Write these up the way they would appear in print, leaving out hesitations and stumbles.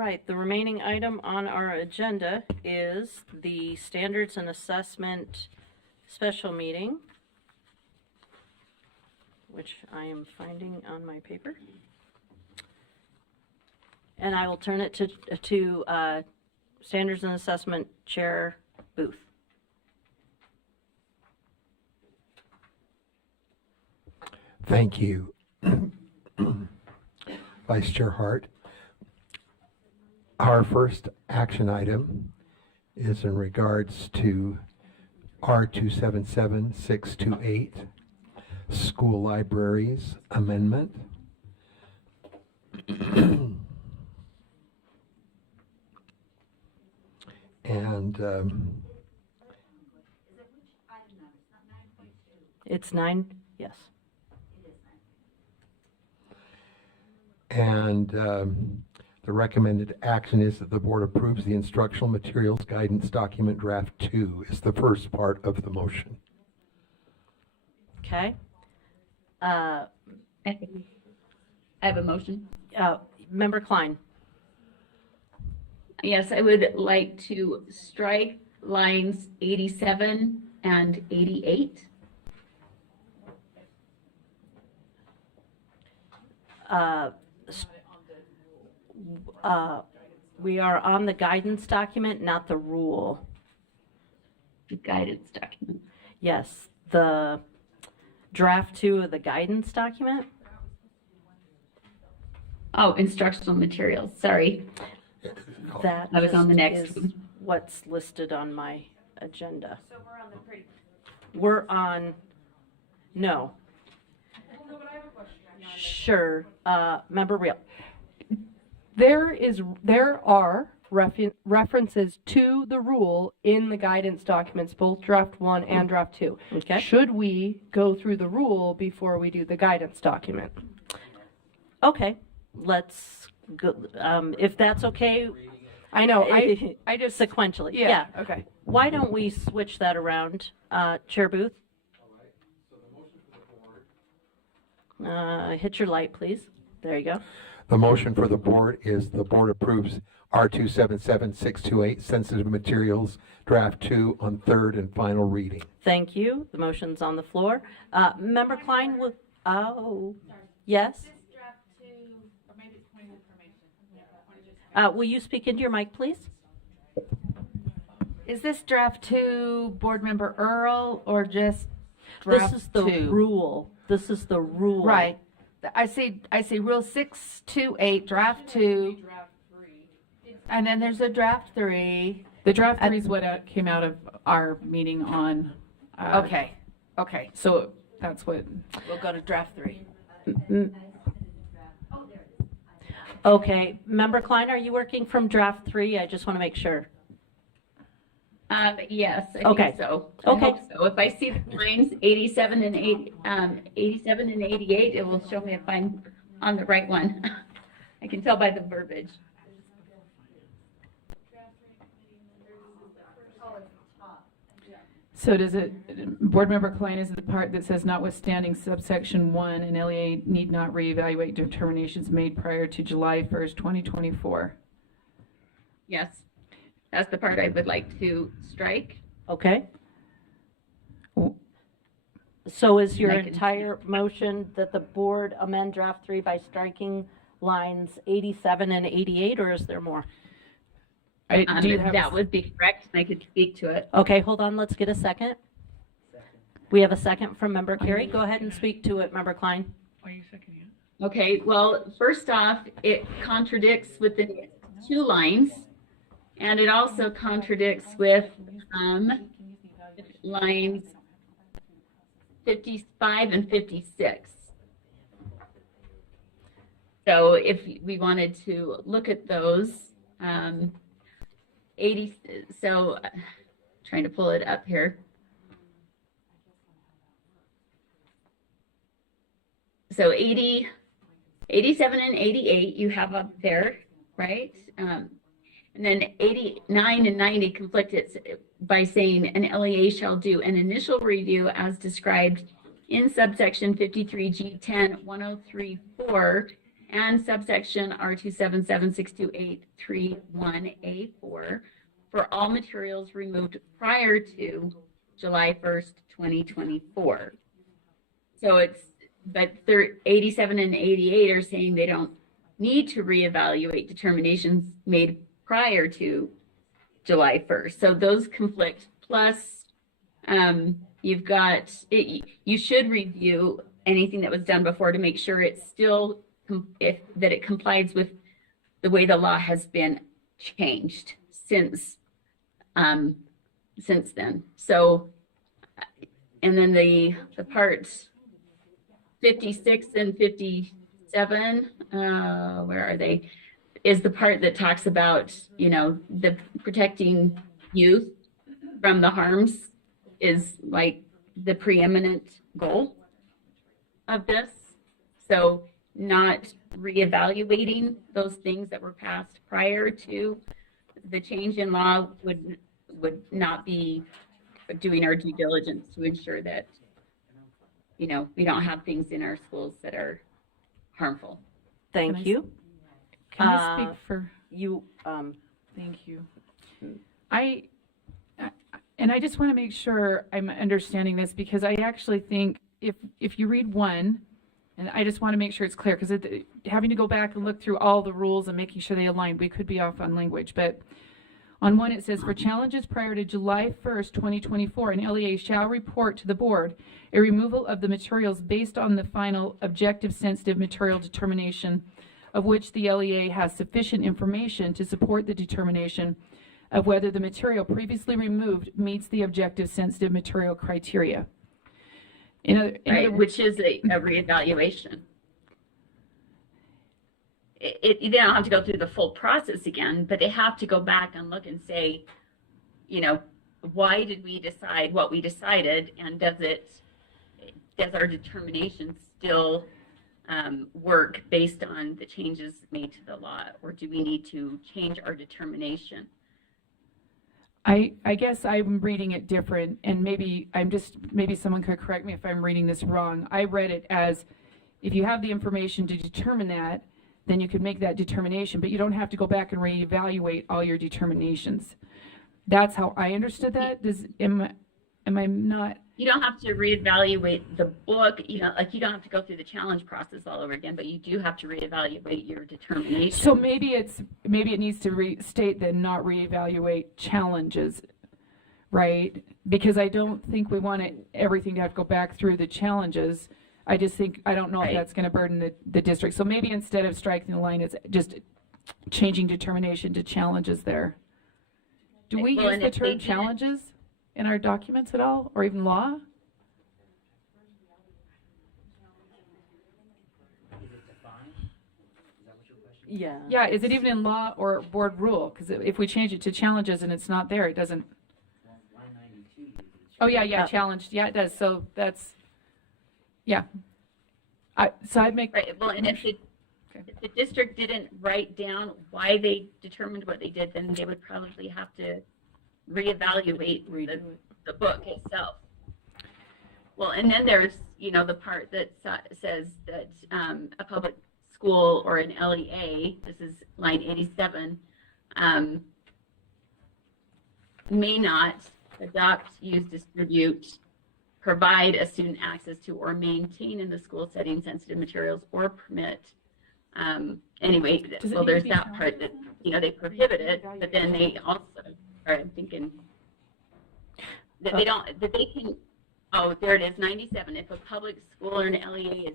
right, the remaining item on our agenda is the Standards and Assessment Special Meeting, which I am finding on my paper. And I will turn it to Standards and Assessment Chair Booth. Thank you, Vice Chair Hart. Our first action item is in regards to R277628, School Libraries Amendment. And It's 9, yes. And the recommended action is that the board approves the instructional materials guidance document draft 2 is the first part of the motion. Okay. I have a motion. Member Klein. Yes, I would like to strike lines 87 and 88. We are on the guidance document, not the rule. The guidance document. Yes, the draft 2 of the guidance document. Oh, instructional materials, sorry. That I was on the next is one. what's listed on my agenda. So we're on the pre. We're on, no. Sure, Member Real. There are references to the rule in the guidance documents, both draft 1 and draft 2. Okay. Should we go through the rule before we do the guidance document? Okay, let's go, if that's okay. I know, I just, Sequentially, yeah, okay. Why don't we switch that around, Chair Booth? Hit your light, please. There you go. The motion for the board is the board approves R277628 sensitive materials draft 2 on third and final reading. Thank you. The motion's on the floor. Member Klein will, yes? Will you speak into your mic, please? Is this draft 2 board member Earl or just draft 2? This is the rule. This is the rule. Right. I see rule 628 draft 2. And then there's a draft 3. The draft 3 is what came out of our meeting on. Okay. So that's what. We'll go to draft 3. Okay. Member Klein, are you working from draft 3? I just want to make sure. Yes, I Okay. think so. Okay. I hope so. If I see the lines 87 and 88, it will show me if I'm on the right one. I can tell by the verbiage. So does it, Board Member Klein, is the part that says notwithstanding subsection 1, an LEA need not reevaluate determinations made prior to July 1st, 2024? Yes, that's the part I would like to strike. Okay. So is your I can- entire motion that the board amend draft 3 by striking lines 87 and 88, or is there more? Do you have That would be correct, and I could speak to it. Okay, hold on, let's get a second. We have a second from Member Carey. Go ahead and speak to it, Member Klein. Okay, well, first off, it contradicts with the 2 lines, and it also contradicts with lines 55 and 56. So if we wanted to look at those, 80, so trying to pull it up here. So 80, 87 and 88 you have up there, right? And then 89 and 90 conflict it by saying an LEA shall do an initial review as described in subsection 53G10 1034 and subsection R2776283(1)(a)(4) for all materials removed prior to July 1st, 2024. So but 87 and 88 are saying they don't need to reevaluate determinations made prior to July 1st. So those conflict. Plus, you've got, you should review anything that was done before to make sure it's still, that it complies with the way the law has been changed since then. So, and then the parts 56 and 57, where are they? Is the part that talks about, the protecting youth from the harms is like the preeminent goal of this. So not reevaluating those things that were passed prior to the change in law would not be doing our due diligence to ensure that, we don't have things in our schools that are harmful. Thank you. Can I speak for? You, Thank you. I just want to make sure I'm understanding this, because I actually think if you read one, and I just want to make sure it's clear, because having to go back and look through all the rules and making sure they align, we could be off on language. But on one, it says, for challenges prior to July 1st, 2024, an LEA shall report to the board a removal of the materials based on the final objective sensitive material determination, of which the LEA has sufficient information to support the determination of whether the material previously removed meets the objective sensitive material criteria. Which is a reevaluation. They don't have to go through the full process again, but they have to go back and look and say, why did we decide what we decided, and does our determination still work based on the changes made to the law, or do we need to change our determination? I guess I'm reading it different, and maybe someone could correct me if I'm reading this wrong. I read it as, if you have the information to determine that, then you could make that determination, but you don't have to go back and reevaluate all your determinations. That's how I understood that. Am I not? You don't have to reevaluate the book, you don't have to go through the challenge process all over again, but you do have to reevaluate your determination. So maybe it needs to restate that, not reevaluate challenges, right? Because I don't think we want everything to have to go back through the challenges. I don't know if that's going to burden the district. So maybe instead of striking the line, it's just changing determination to challenges there. Do we use the term challenges in our documents at all, or even law? yeah. Yeah, is it even in law or board rule? Because if we change it to challenges and it's not there, it doesn't. Oh, yeah, challenged. Yeah, it does. So that's, yeah. So I'd make. Right, well, and if the district didn't write down why they determined what they did, then they would probably have to reevaluate the book itself. Well, and then there's, the part that says that a public school or an LEA, this is line 87, may not adopt, use, distribute, provide a student access to, or maintain in the school setting sensitive materials, or permit. Anyway, well, there's that part that, they prohibit it, but then they also are thinking that they can, oh, there it is, 97. If a public school or an LEA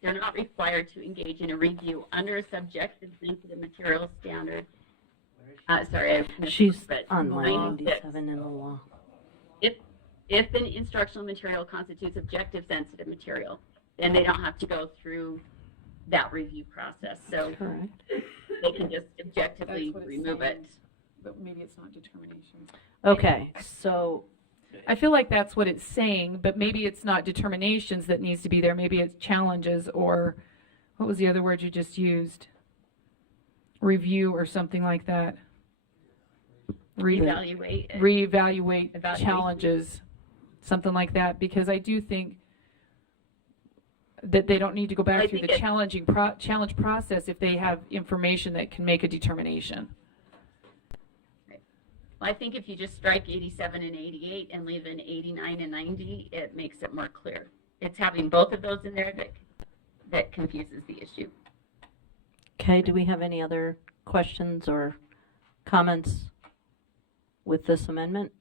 they're not required to engage in a review under a subjective sensitive material standard. Sorry, I missed. She's but on line 96. 97 in the law. If an instructional material constitutes objective sensitive material, then they don't have to go through that review process. So Correct. they can just objectively remove it. But maybe it's not determination. Okay, so I feel like that's what it's saying, but maybe it's not determinations that needs to be there. Maybe it's challenges, or what was the other word you just used? Review or something like that. Evaluate. Reevaluate Evaluate. challenges, something like that, because I do think that they don't need to go I back through think the it- challenge process if they have information that can make a determination. I think if you just strike 87 and 88 and leave in 89 and 90, it makes it more clear. It's having both of those in there that confuses the issue. Okay, do we have any other questions or comments with this amendment?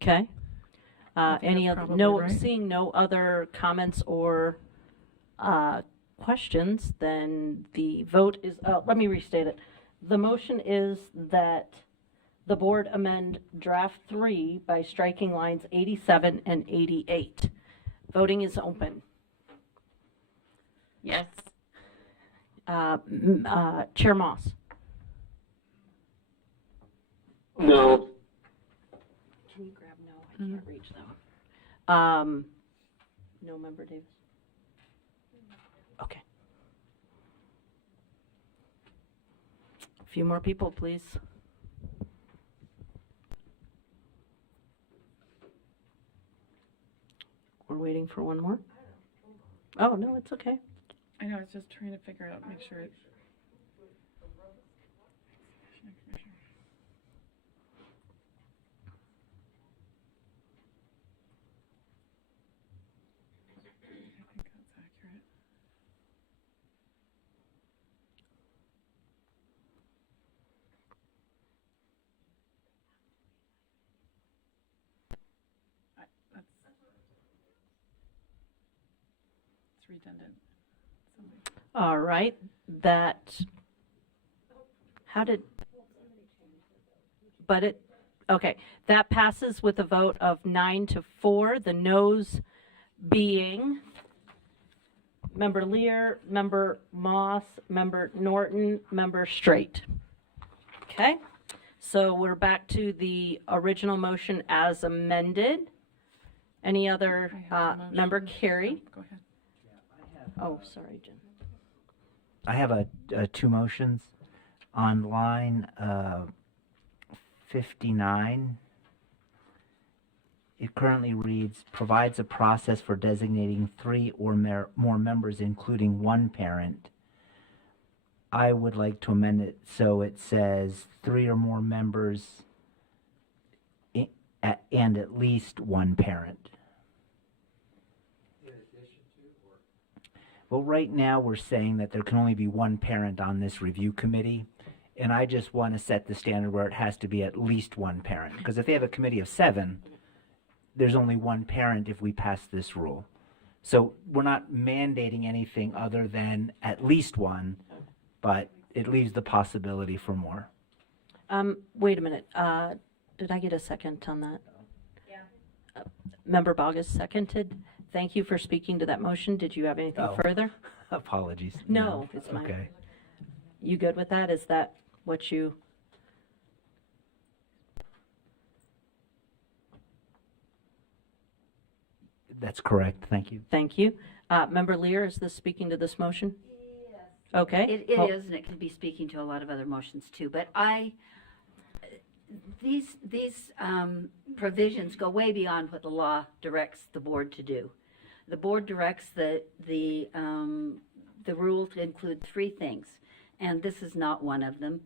Okay. I think Any that's other, probably no, right. seeing no other comments or questions, then the vote is, let me restate it. The motion is that the board amend draft 3 by striking lines 87 and 88. Voting is open. Yes. Chair Moss. No. Can you grab no? I can't reach that one. No, Member Davis? Okay. A few more people, please. We're waiting for one more. Oh, no, it's okay. I know, I was just trying to figure out, make sure. I think that's accurate. That's. It's redundant. Somebody- All right, that, how did, but it, okay, that passes with a vote of 9-4, the noes being Member Lear, Member Moss, Member Norton, Member Straight. Okay, so we're back to the original motion as amended. Any other, I have the Member motion. Carey? Go ahead. Oh, sorry, Jim. I have two motions on line 59. It currently reads, provides a process for designating 3 or more members, including one parent. I would like to amend it so it says 3 or more members and at least one parent. Well, right now, we're saying that there can only be one parent on this review committee, and I just want to set the standard where it has to be at least one parent. Because if they have a committee of 7, there's only one parent if we pass this rule. So we're not mandating anything other than at least one, but it leaves the possibility for more. Wait a minute, did I get a second on that? Yeah. Member Bogus seconded. Thank you for speaking to that motion. Did you have anything Oh. further? Apologies. No, it's mine. Okay. You good with that? Is that what you? That's correct. Thank you. Thank you. Member Lear, is this speaking to this motion? Yes. Okay. It Well, is, and it can be speaking to a lot of other motions too, but these provisions go way beyond what the law directs the board to do. The board directs the rule to include 3 things, and this is not one of them.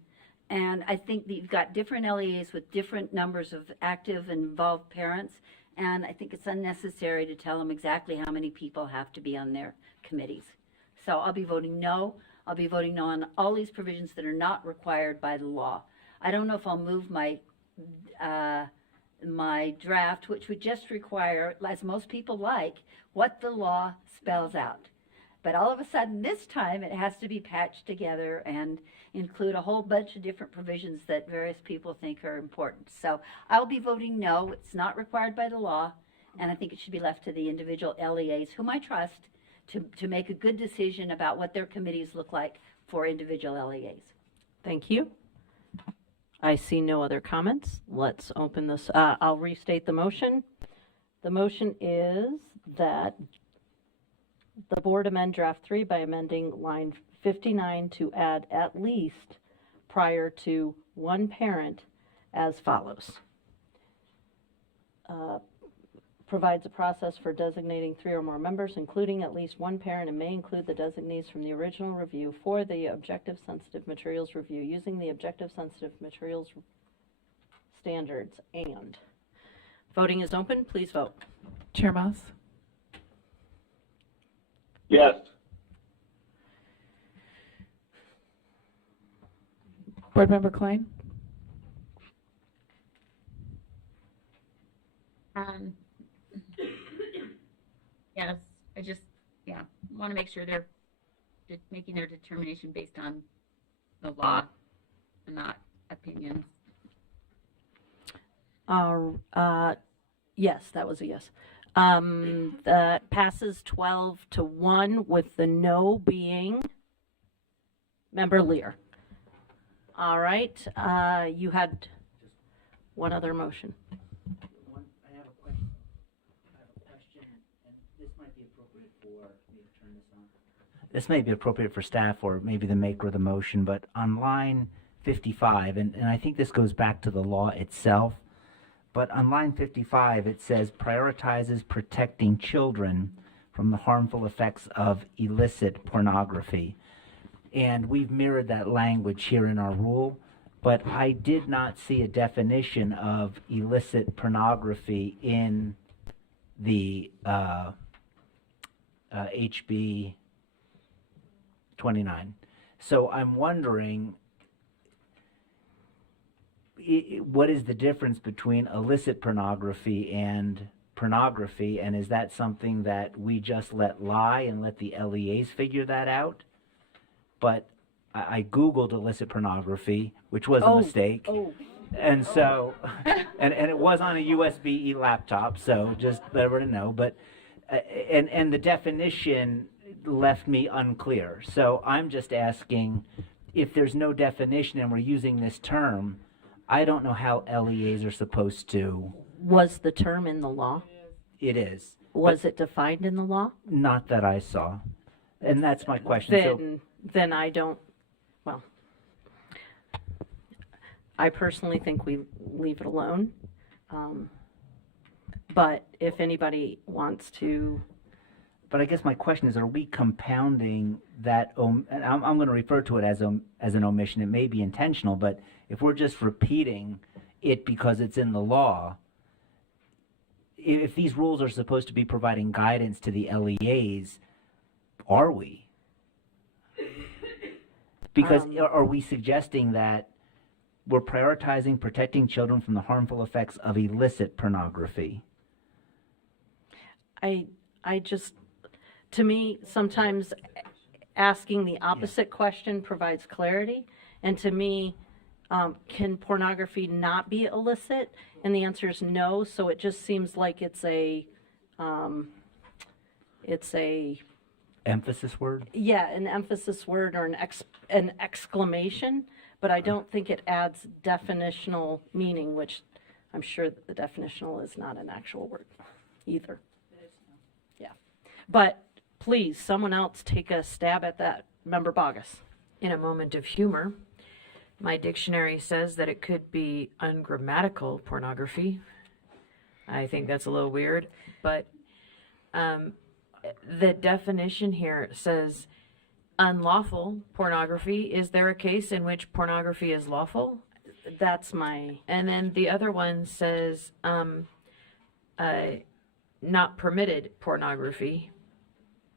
And I think that you've got different LEAs with different numbers of active and involved parents, and I think it's unnecessary to tell them exactly how many people have to be on their committees. So I'll be voting no. I'll be voting no on all these provisions that are not required by the law. I don't know if I'll move my draft, which would just require, as most people like, what the law spells out. But all of a sudden, this time, it has to be patched together and include a whole bunch of different provisions that various people think are important. So I'll be voting no. It's not required by the law, and I think it should be left to the individual LEAs, whom I trust, to make a good decision about what their committees look like for individual LEAs. thank you. I see no other comments. Let's open this. I'll restate the motion. The motion is that the board amend draft 3 by amending line 59 to add at least prior to one parent as follows. provides a process for designating 3 or more members, including at least one parent, and may include the designees from the original review for the objective sensitive materials review using the objective sensitive materials standards. And voting is open. Please vote. Chair Moss? Yes. Board Member Klein? Yes, I just, want to make sure they're making their determination based on the law and not opinions. Yes, that was a yes. That passes 12-1 with the no being Member Lear. All right, you had one other motion. I have a question, and this might be appropriate for me to turn this on. This may be appropriate for staff or maybe the maker of the motion, but on line 55, and I think this goes back to the law itself, but on line 55 it says prioritizes protecting children from the harmful effects of illicit pornography. And we've mirrored that language here in our rule, but I did not see a definition of illicit pornography in the HB 29. So I'm wondering, what is the difference between illicit pornography, and is that something that we just let lie and let the LEAs figure that out? But I Googled illicit pornography, which was a mistake. And so, and it was on a USB laptop, so just let everyone know. But, and the definition left me unclear. So I'm just asking, if there's no definition and we're using this term, I don't know how LEAs are supposed to. Was the term in the law? It is. Was it defined in the law? Not that I saw. And that's my question. Then I don't, well, I personally think we leave it alone. But if anybody wants to. But I guess my question is, are we compounding that, and I'm going to refer to it as an omission. It may be intentional, but if we're just repeating it because it's in the law, if these rules are supposed to be providing guidance to the LEAs, are we? Because are we suggesting that we're prioritizing protecting children from the harmful effects of illicit pornography? I just, to me, sometimes asking the opposite question provides clarity. And to me, can pornography not be illicit? And the answer is no. So it just seems like it's a Emphasis word? yeah, an emphasis word or an exclamation, but I don't think it adds definitional meaning, which I'm sure that the definitional is not an actual word either. Yeah. But please, someone else take a stab at that. Member Bogus. In a moment of humor, my dictionary says that it could be ungrammatical pornography. I think that's a little weird, but the definition here says unlawful pornography. Is there a case in which pornography is lawful? That's my. And then the other one says not permitted pornography.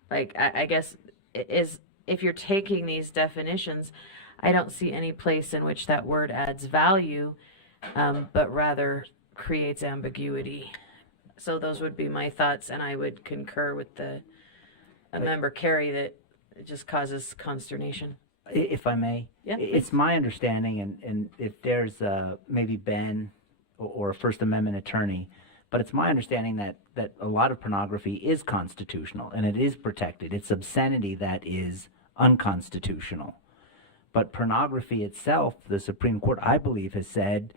Like, I guess is if you're taking these definitions, I don't see any place in which that word adds value, but rather creates ambiguity. So those would be my thoughts, and I would concur with the member Carey that it just causes consternation. If I may, Yeah, it's my understanding, and if there's maybe Ben or a First Amendment attorney, but it's my understanding that a lot of pornography is constitutional and it is protected. It's obscenity that is unconstitutional. But pornography itself, the Supreme Court, I believe, has said,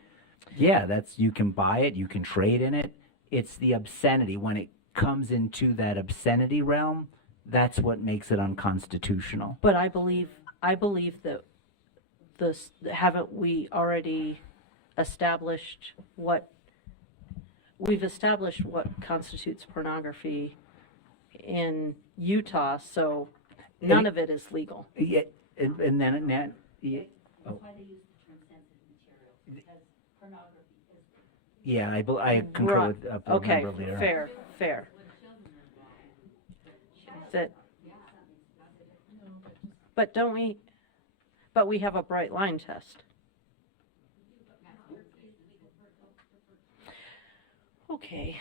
yeah, you can buy it, you can trade in it. It's the obscenity. When it comes into that obscenity realm, that's what makes it unconstitutional. But I believe that haven't we already established what we've established what constitutes pornography in Utah, so none of it is legal. Yeah, and then, yeah, oh. Yeah, I concur Right. with Board Okay, Member Lear. fair. That, but we have a bright line test. Okay.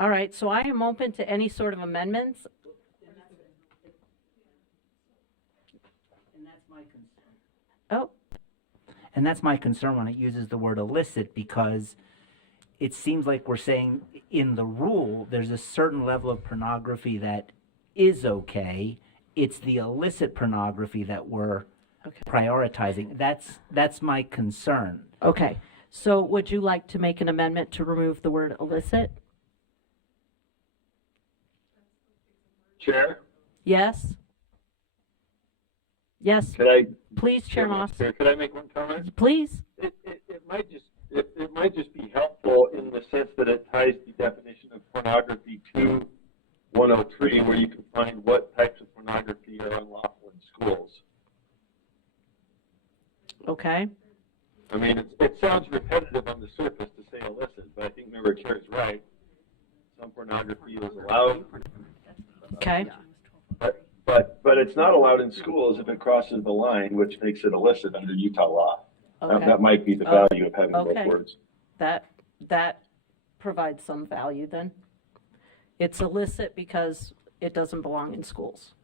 All right, so I am open to any sort of amendments. Oh, And that's my concern when it uses the word illicit, because it seems like we're saying in the rule, there's a certain level of pornography that is okay. It's the illicit pornography that we're prioritizing. That's my concern. okay. So would you like to make an amendment to remove the word illicit? Chair, Yes? Yes, could I? please, Chair Moss. Could I make one comment? Please? It might just be helpful in the sense that it ties the definition of pornography to 103, where you can find what types of pornography are unlawful in schools. Okay. I mean, it sounds repetitive on the surface to say illicit, but I think Member Chair is right. Some pornography is allowed, Okay. but it's not allowed in schools if it crosses the line, which makes it illicit under Utah law. Okay. That might be the value of having both Okay. words. That provides some value then. It's illicit because it doesn't belong in schools.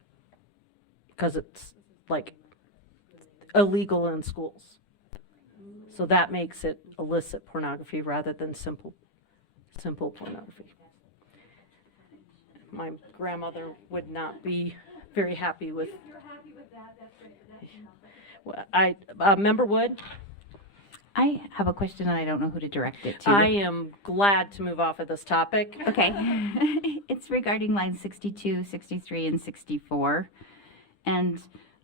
Because it's like illegal in schools. So that makes it illicit pornography rather than simple pornography. My grandmother would not be very happy with. Well, Member Wood? I have a question and I don't know who to direct it to. I am glad to move off of this topic. Okay. It's regarding lines 62, 63, and 64. And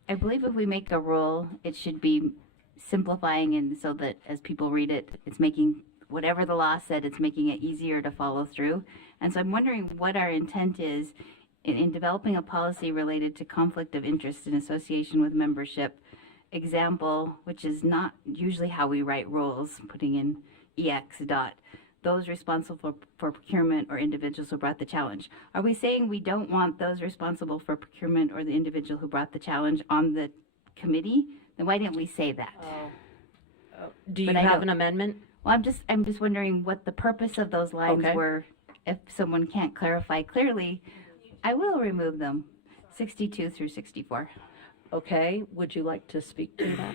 I believe if we make a rule, it should be simplifying, and so that as people read it, it's making whatever the law said, it's making it easier to follow through. And so I'm wondering what our intent is in developing a policy related to conflict of interest in association with membership. Example, which is not usually how we write rules, putting in EX dot, those responsible for procurement or individuals who brought the challenge. Are we saying we don't want those responsible for procurement or the individual who brought the challenge on the committee? Then why didn't we say that? Do you But I have don't- an amendment? Well, I'm just wondering what the purpose of those lines Okay. were. If someone can't clarify clearly, I will remove them, 62 through 64. Okay, would you like to speak to that?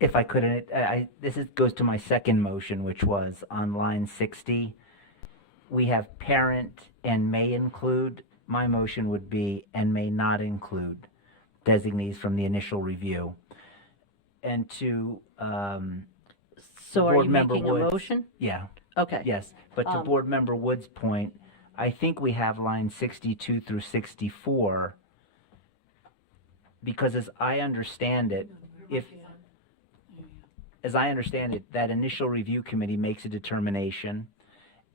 If I could, goes to my second motion, which was on line 60. We have parent and may include. My motion would be and may not include designees from the initial review. And to So are Board you Member making a Woods. motion? yeah, Okay. yes. But to Um, Board Member Wood's point, I think we have lines 62 through 64, because as I understand it, that initial review committee makes a determination.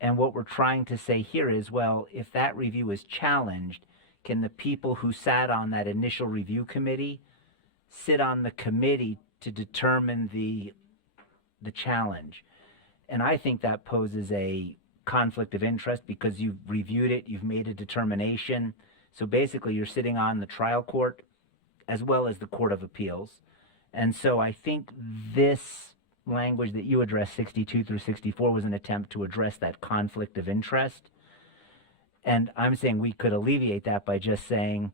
And what we're trying to say here is, well, if that review is challenged, can the people who sat on that initial review committee sit on the committee to determine the challenge? And I think that poses a conflict of interest, because you've reviewed it, you've made a determination. So basically you're sitting on the trial court as well as the Court of Appeals. And so I think this language that you addressed, 62 through 64, was an attempt to address that conflict of interest. And I'm saying we could alleviate that by just saying,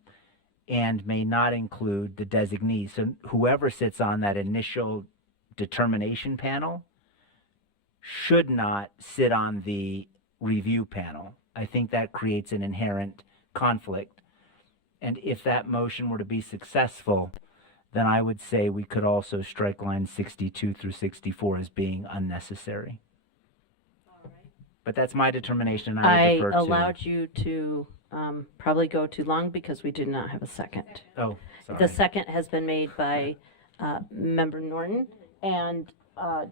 and may not include the designee. So whoever sits on that initial determination panel should not sit on the review panel. I think that creates an inherent conflict. And if that motion were to be successful, then I would say we could also strike lines 62 through 64 as being unnecessary. But that's my determination. I I would defer to. allowed you to probably go too long because we did not have a second. Oh, sorry. The second has been made by Member Norton, and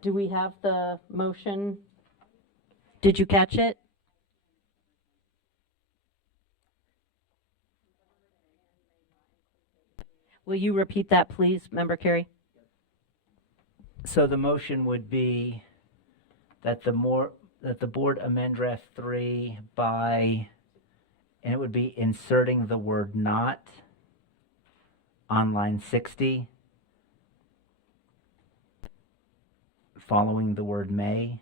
Do we have the motion? Did you catch it? Will you repeat that, please, Member Carey? So the motion would be that the board amend draft 3 by, and it would be inserting the word not on line 60, following the word may,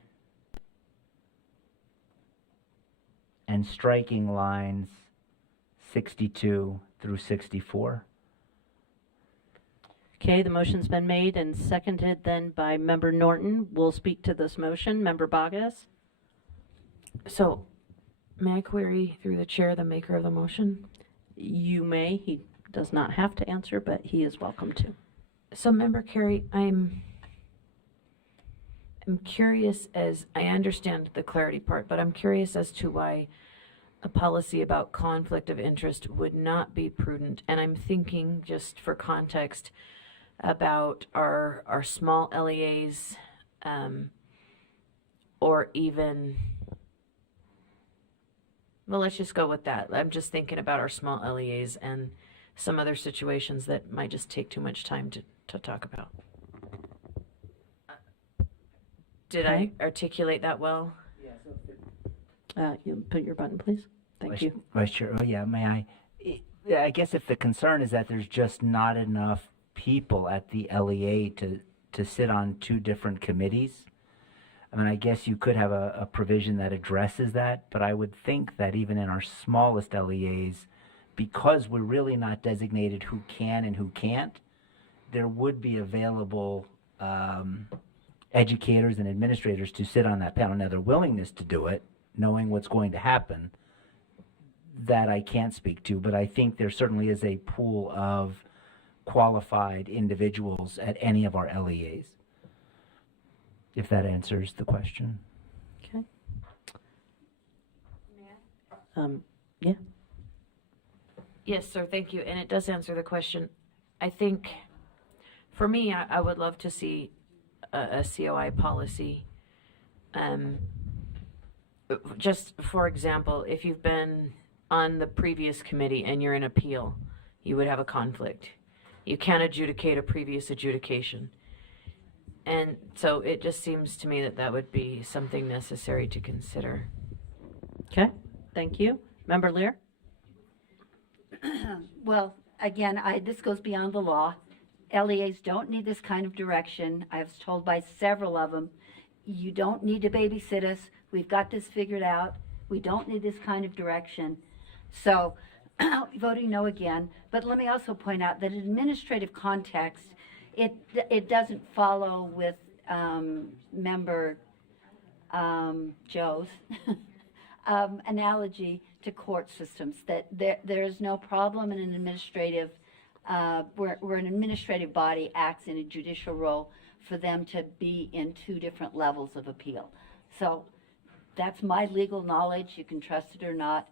and striking lines 62 through 64. Okay, the motion's been made and seconded then by Member Norton. We'll speak to this motion. Member Bogus? So, may I query through the chair, the maker of the motion? You may. He does not have to answer, but he is welcome to. So, Member Carey, I'm curious as, I understand the clarity part, but I'm curious as to why a policy about conflict of interest would not be prudent. And I'm thinking, just for context, about our small LEAs, or even, well, let's just go with that. I'm just thinking about our small LEAs and some other situations that might just take too much time to talk about. Did I articulate that well? You put your button, please. Thank you. Vice Chair, oh yeah, may I? I guess if the concern is that there's just not enough people at the LEA to sit on two different committees, I mean, I guess you could have a provision that addresses that, but I would think that even in our smallest LEAs, because we're really not designated who can and who can't, there would be available educators and administrators to sit on that panel. Now, their willingness to do it, knowing what's going to happen, that I can't speak to, but I think there certainly is a pool of qualified individuals at any of our LEAs, if that answers the question. Okay. Yeah. Yes, sir, thank you. And it does answer the question. I think, for me, I would love to see a COI policy. Just for example, if you've been on the previous committee and you're in appeal, you would have a conflict. You can't adjudicate a previous adjudication. And so it just seems to me that that would be something necessary to consider. Okay, thank you. Member Lear? Well, again, this goes beyond the law. LEAs don't need this kind of direction. I was told by several of them, you don't need to babysit us. We've got this figured out. We don't need this kind of direction. So, voting no again. But let me also point out that in administrative context, it doesn't follow with Member Joe's analogy to court systems, that there is no problem in an administrative, where an administrative body acts in a judicial role for them to be in two different levels of appeal. So that's my legal knowledge. You can trust it or not.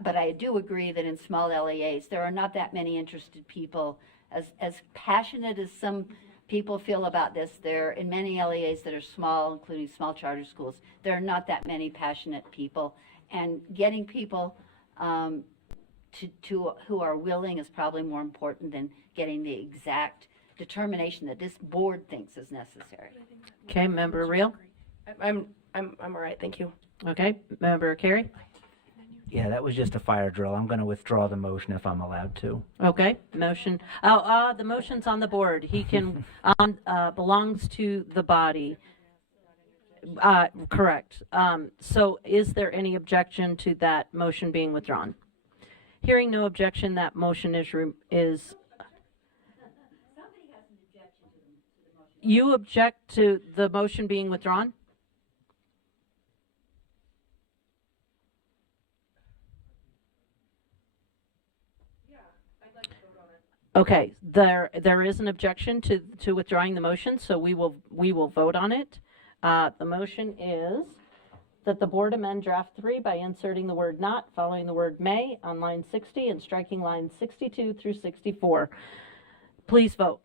But I do agree that in small LEAs, there are not that many interested people. As passionate as some people feel about this, there in many LEAs that are small, including small charter schools, there are not that many passionate people. And getting people to who are willing is probably more important than getting the exact determination that this board thinks is necessary. Okay, Member Reel? I'm all right, thank you. Okay, Member Carey? Yeah, that was just a fire drill. I'm going to withdraw the motion if I'm allowed to. Okay, motion. The motion's on the board. He can, belongs to the body. Correct. So is there any objection to that motion being withdrawn? Hearing no objection, that motion is. You object to the motion being withdrawn? Okay, there is an objection to withdrawing the motion, so we will vote on it. The motion is that the board amend draft 3 by inserting the word not following the word may on line 60 and striking lines 62 through 64. Please vote.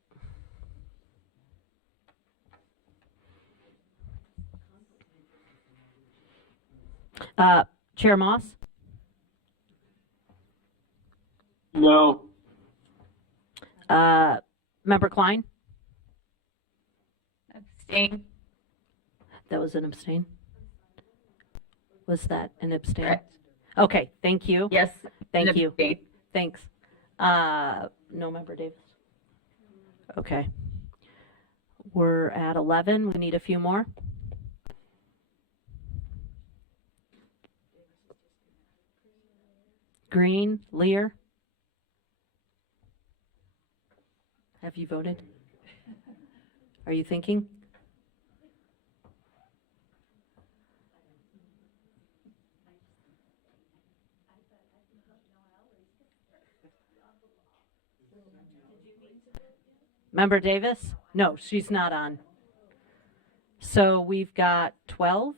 Chair Moss? No. Member Klein? Abstain. That was an abstain? Was that an abstain? Correct. Okay, thank you. Yes. Thank an you. abstain. Thanks. No member Davis? Okay. We're at 11. We need a few more. Green, Lear? Have you voted? Are you thinking? Member Davis? No, she's not on. So we've got 12.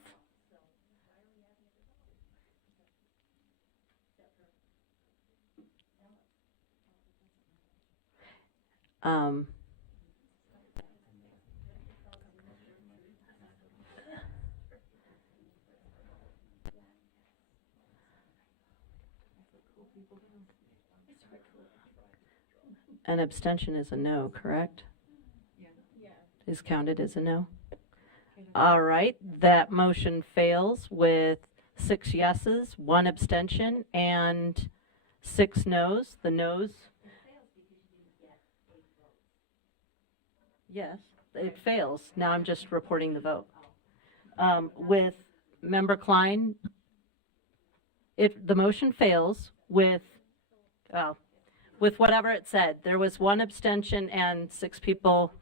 An abstention is a no, correct? Is counted as a no? All right, that motion fails with 6 yeses, 1 abstention, and 6 noes. The noes? Yes, it fails. Now I'm just reporting the vote. With Member Klein, the motion fails with whatever it said. There was 1 abstention and 6 people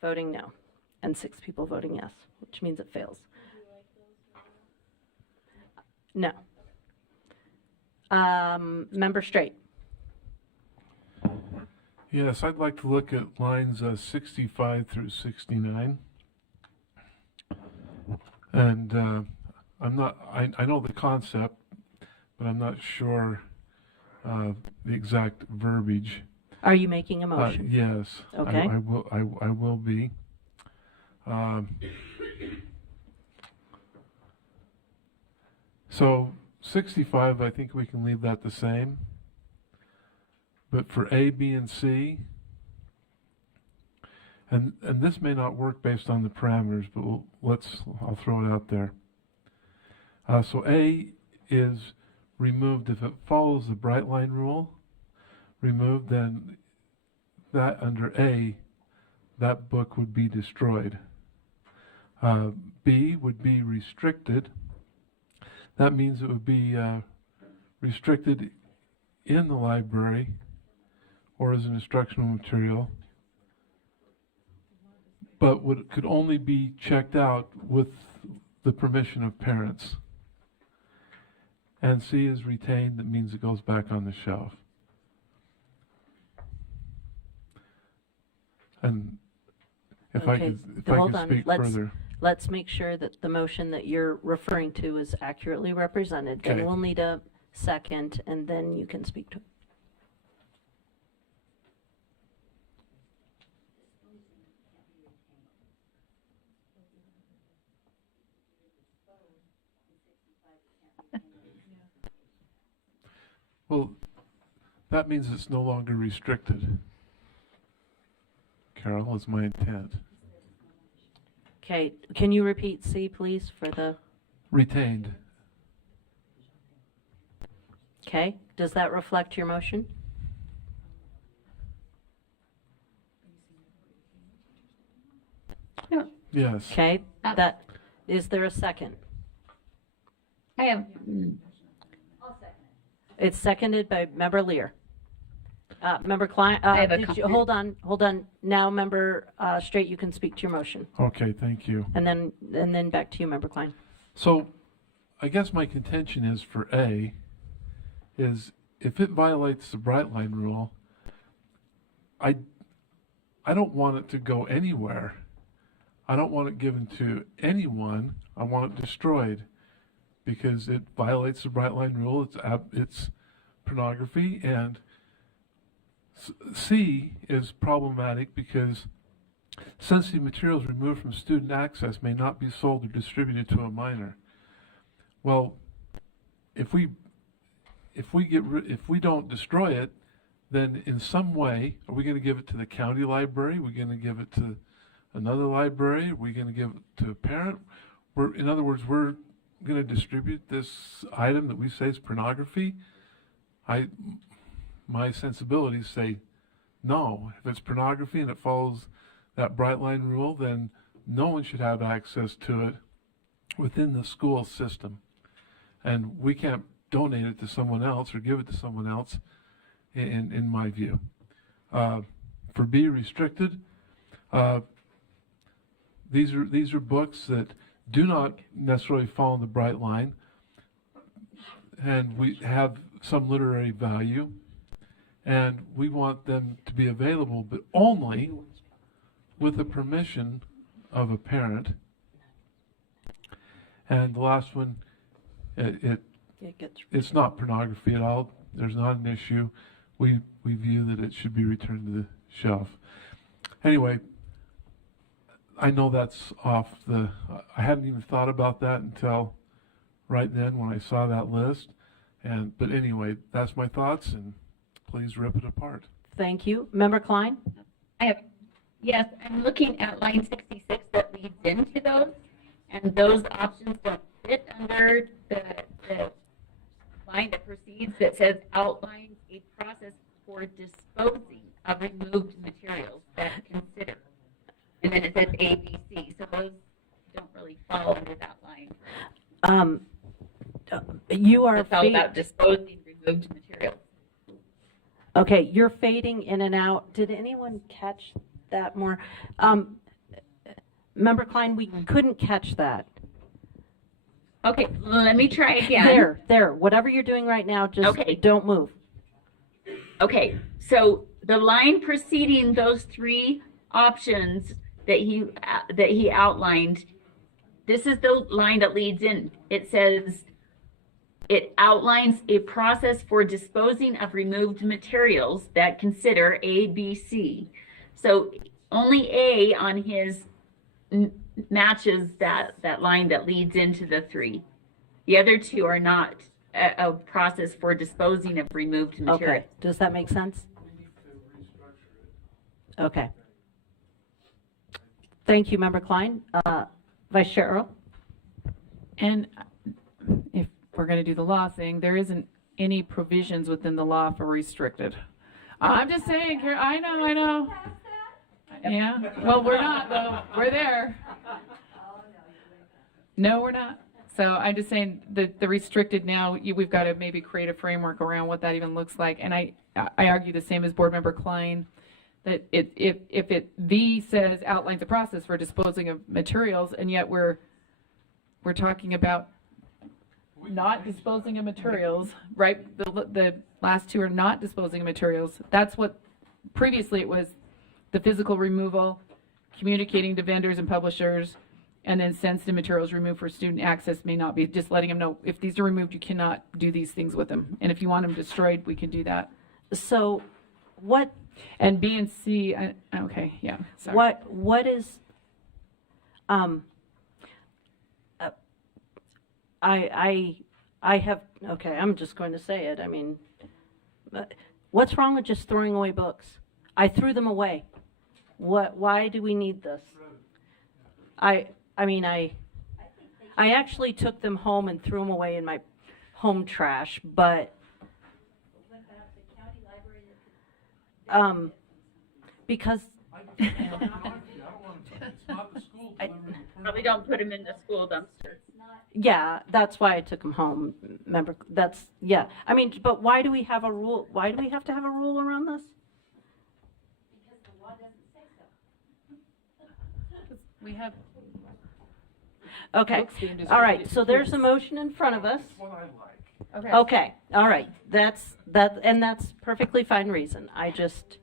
voting no, and 6 people voting yes, which means it fails. No. Member Straight. Yes, I'd like to look at lines 65 through 69. And I know the concept, but I'm not sure the exact verbiage. Are you making a motion? Yes. Okay. I will be. So 65, I think we can leave that the same. But for A, B, and C, and this may not work based on the parameters, but I'll throw it out there. So A is removed if it follows the bright line rule. Removed, then that under A, that book would be destroyed. B would be restricted. That means it would be restricted in the library or as an instructional material, but could only be checked out with the permission of parents. And C is retained, that means it goes back on the shelf. And if I could Hold on. speak further. Let's make sure that the motion that you're referring to is accurately represented. Then Okay. we'll need a second, and then you can speak to it. Well, that means it's no longer restricted. Carol, is my intent. Okay, can you repeat C, please, for the, Retained. okay? Does that reflect your motion? Yes. Okay, is there a second? I have, It's seconded by Member Lear. Member Klein, I have a hold on. Now, Member Straight, you can speak to your motion. Okay, thank you. And then back to you, Member Klein. So, I guess my contention is for A, is if it violates the bright line rule, I don't want it to go anywhere. I don't want it given to anyone. I want it destroyed because it violates the bright line rule. It's pornography. And C is problematic because sensitive materials removed from student access may not be sold or distributed to a minor. well, if we don't destroy it, then in some way, are we going to give it to the county library? Are we going to give it to another library? Are we going to give it to a parent? In other words, we're going to distribute this item that we say is pornography. My sensibilities say no. If it's pornography and it follows that bright line rule, then no one should have access to it within the school system. And we can't donate it to someone else or give it to someone else, in my view. For B, restricted, these are books that do not necessarily fall in the bright line, and we have some literary value, and we want them to be available, but only with the permission of a parent. And the last one, it's not pornography at all. There's not an issue. We view that it should be returned to the shelf. Anyway, I know that's I hadn't even thought about that until right then when I saw that list. But anyway, that's my thoughts, and please rip it apart. Thank you. Member Klein? Yes, I'm looking at line 66 that leads into those, and those options don't fit under the line that precedes that says outlines a process for disposing of removed materials that consider. And then it says A, B, C, so those don't really fall under that line. You are It's all about disposing removed materials. okay, you're fading in and out. Did anyone catch that more? Member Klein, we couldn't catch that. Okay, let me try again. There, whatever you're doing right now, just don't move. Okay, so the line preceding those three options that he outlined, this is the line that leads in. It says, it outlines a process for disposing of removed materials that consider A, B, C. So only A on his matches that line that leads into the three. The other two are not a process for disposing of removed material. Okay, does that make sense? Okay. Thank you, Member Klein. Vice Chair Earl? And if we're going to do the law thing, there isn't any provisions within the law for restricted. I'm just saying, I know. Yeah, well, we're not, though. We're there. No, we're not. So I'm just saying the restricted now, we've got to maybe create a framework around what that even looks like. And I argue the same as Board Member Klein, that if V says outlines the process for disposing of materials, and yet we're talking about not disposing of materials, right? The last two are not disposing of materials. That's what previously it was, the physical removal, communicating to vendors and publishers, and then sensitive materials removed for student access may not be, just letting them know if these are removed, you cannot do these things with them. And if you want them destroyed, we can do that. So what? And B and C, okay, yeah, sorry. What is, I have, okay, I'm just going to say it. I mean, what's wrong with just throwing away books? I threw them away. Why do we need this? I actually took them home and threw them away in my home trash, but because Probably don't put them in the school dumpster. yeah, that's why I took them home. Remember, yeah. I mean, but why do we have a rule? Why do we have to have a rule around this? Because the law doesn't say so. We have. Okay, all right, so there's a motion in front of us. Okay, all right, that's perfectly fine reason. I just,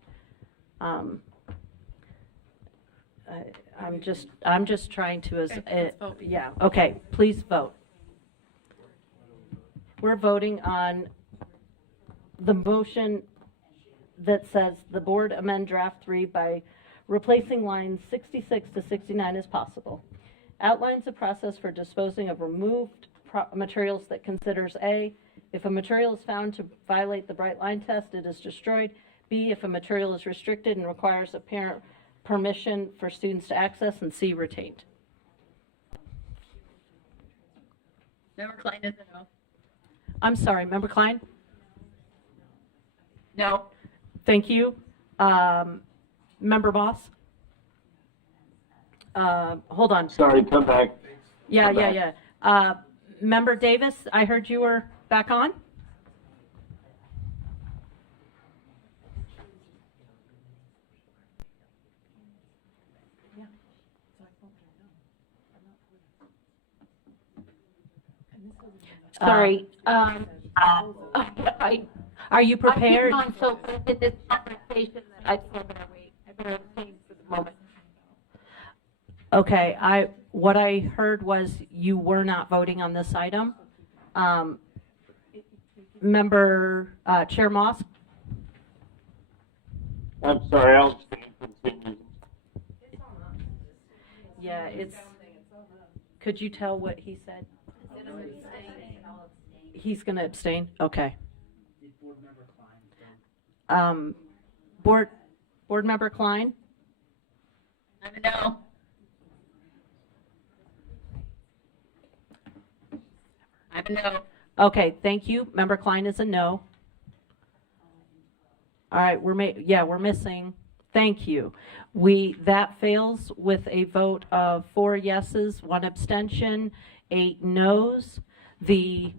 I'm just trying to, yeah, okay, please vote. We're voting on the motion that says the board amend draft 3 by replacing lines 66 to 69 as possible. Outlines the process for disposing of removed materials that considers A, if a material is found to violate the bright line test, it is destroyed. B, if a material is restricted and requires a parent permission for students to access, and C, retained. Member Klein is a no. I'm sorry, Member Klein? No. Thank you. Member Moss? Hold on. Sorry, come back. Yeah. Member Davis, I heard you were back on? Sorry. Are you prepared? I'm so in this conversation that I better wait. I better abstain for the moment. Okay, what I heard was you were not voting on this item. Member Chair Moss? I'm sorry, I'll abstain for the same reason. Yeah, could you tell what he said? He's going to abstain? Okay. Board Member Klein? I'm a no. I'm a no. Okay, thank you. Member Klein is a no. All right, we're missing. Thank you. That fails with a vote of 4 yeses, 1 abstention, 8 noes. The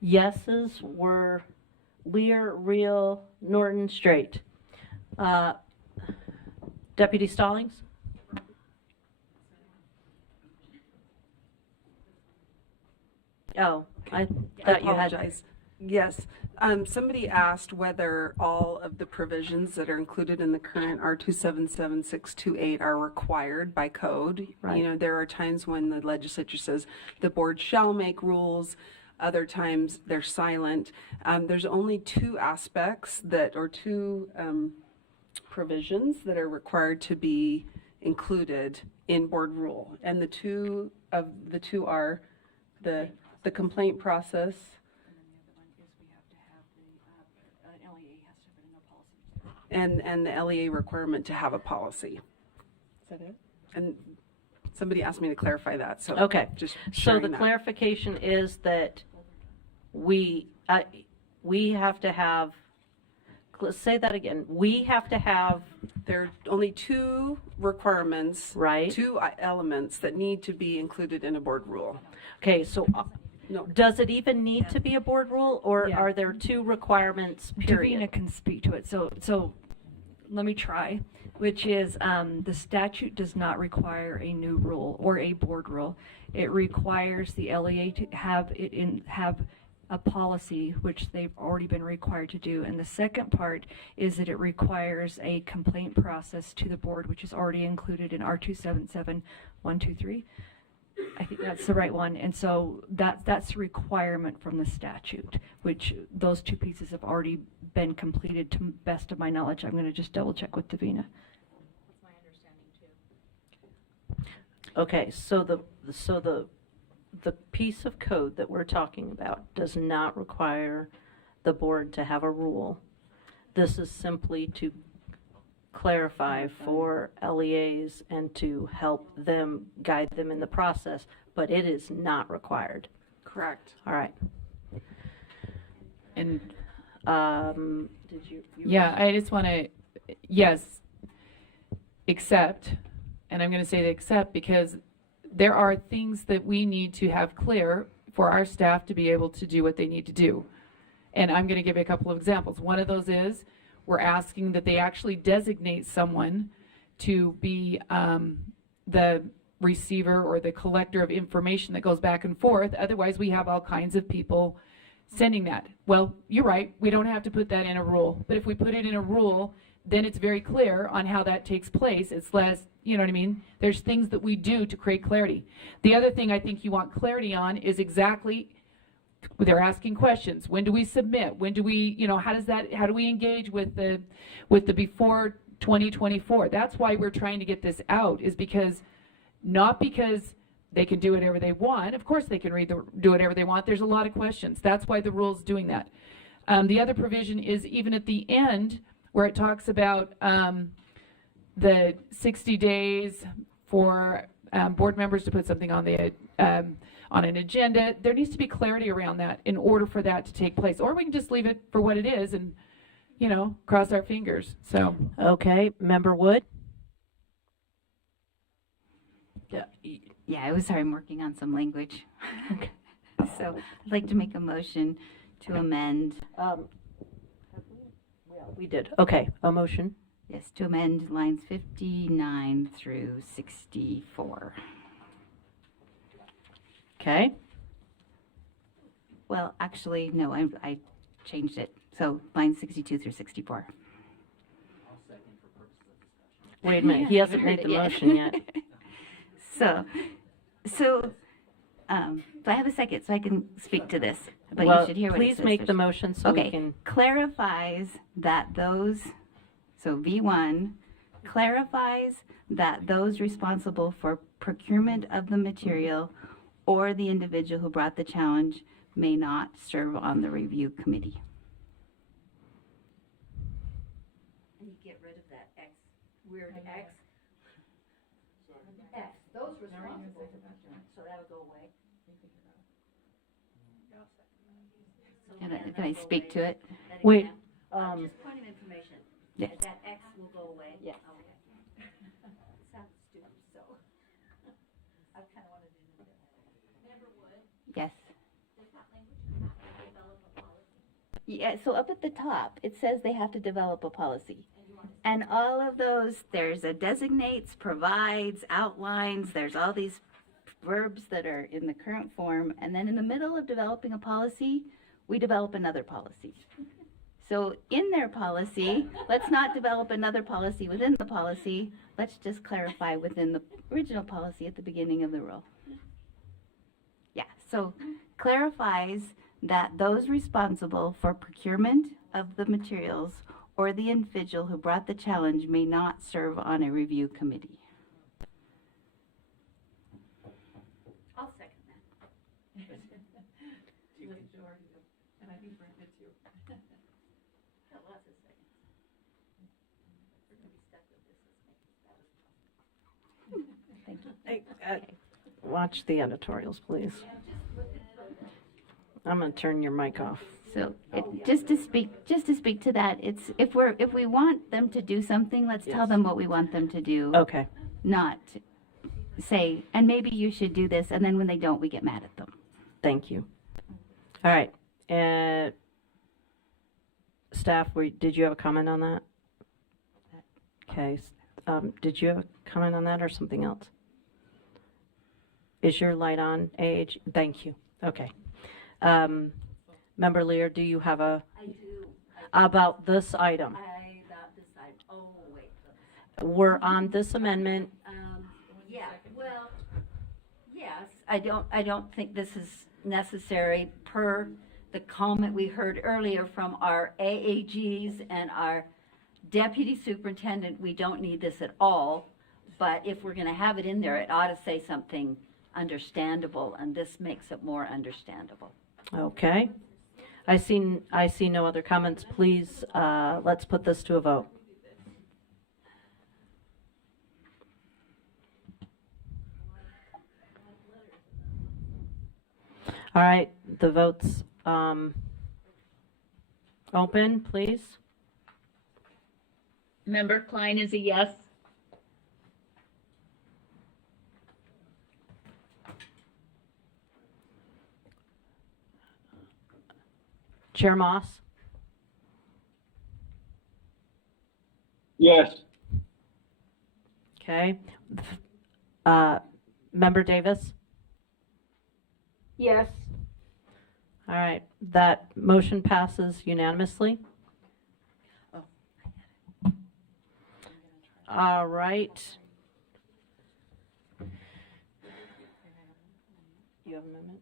yeses were Lear, Reel, Norton, Straight. Deputy Stallings? Oh, I thought you had. Apologize. Yes. Somebody asked whether all of the provisions that are included in the current R277628 are required by code. Right. You know, there are times when the legislature says the board shall make rules. Other times they're silent. There's only 2 aspects or 2 provisions that are required to be included in board rule. And the two are the complaint process. And the LEA requirement to have a policy. Is that it? And somebody asked me to clarify that, so. Okay. Just So sharing the that. clarification is that we have to have, say that again, we have to have. There are only 2 requirements. Right. 2 elements that need to be included in a board rule. Okay, so No. does it even need to be a board rule, or Yeah. are there 2 requirements, period? Davina can speak to it. So let me try, which is the statute does not require a new rule or a board rule. It requires the LEA to have a policy, which they've already been required to do. And the second part is that it requires a complaint process to the board, which is already included in R277123. I think that's the right one. And so that's a requirement from the statute, which those 2 pieces have already been completed to best of my knowledge. I'm going to just double check with Davina. That's my understanding too. Okay, so the piece of code that we're talking about does not require the board to have a rule. This is simply to clarify for LEAs and to help them, guide them in the process, but it is not required. Correct. All right. And Did you? yeah, I just want to, yes, except, and I'm going to say the except because there are things that we need to have clear for our staff to be able to do what they need to do. And I'm going to give you a couple of examples. One of those is we're asking that they actually designate someone to be the receiver or the collector of information that goes back and forth. Otherwise, we have all kinds of people sending that. Well, you're right. We don't have to put that in a rule. But if we put it in a rule, then it's very clear on how that takes place. It's less, you know what I mean? There's things that we do to create clarity. The other thing I think you want clarity on is exactly, they're asking questions. When do we submit? When do we, you know, how do we engage with the before 2024? That's why we're trying to get this out, is because, not because they can do whatever they want. Of course they can do whatever they want. There's a lot of questions. That's why the rule's doing that. The other provision is even at the end where it talks about the 60 days for board members to put something on the on an agenda. There needs to be clarity around that in order for that to take place. Or we can just leave it for what it is and, you know, cross our fingers. So. Okay, Member Wood? Yeah, I was sorry, I'm working on some language. So I'd like to make a motion to amend, We did. Okay, a motion. yes, to amend lines 59 through 64. Okay, Well, actually, no, I changed it. So lines 62 through 64. wait a minute, he hasn't made the motion yet. So, do I have a second so I can speak to this? But Well, you should hear what it please says make the first. motion so we Okay, can, clarifies that those, so V1, clarifies that those responsible for procurement of the material or the individual who brought the challenge may not serve on the review committee. And you get rid of that X, weird X. X, those responsible, so that'll go away. Can I speak to it? wait, Just point of information. Yes. That X will go away? Yes. Okay. Sounds stupid, so. I kind of wanted to do that. Yes. Yeah, so up at the top, it says they have to develop a policy. And all of those, there's a designates, provides, outlines, there's all these verbs that are in the current form. And then in the middle of developing a policy, we develop another policy. So in their policy, let's not develop another policy within the policy. Let's just clarify within the original policy at the beginning of the rule. Yeah, so clarifies that those responsible for procurement of the materials or the individual who brought the challenge may not serve on a review committee. I'll second that. Thank you. watch the editorials, please. I'm gonna turn your mic off. So just to speak to that, it's if we want them to do something, let's tell them what we want them to do. Okay, Not say, and maybe you should do this, and then when they don't, we get mad at them. thank you. All right, staff, did you have a comment on that? Okay, did you have a comment on that or something else? Is your light on, AH? Thank you, okay. Member Lear, do you have I do. about this item? About this side. Oh, wait. We're on this amendment. Yeah, well, yes, I don't think this is necessary per the comment we heard earlier from our AAGs and our deputy superintendent. We don't need this at all, but if we're gonna have it in there, it ought to say something understandable, and this makes it more understandable. Okay. I see no other comments. Please, let's put this to a vote. All right, the vote's open, please. Member Klein is a yes. Chair Moss? Yes. Okay. Member Davis? Yes. All right, that motion passes unanimously. All right. You have an amendment?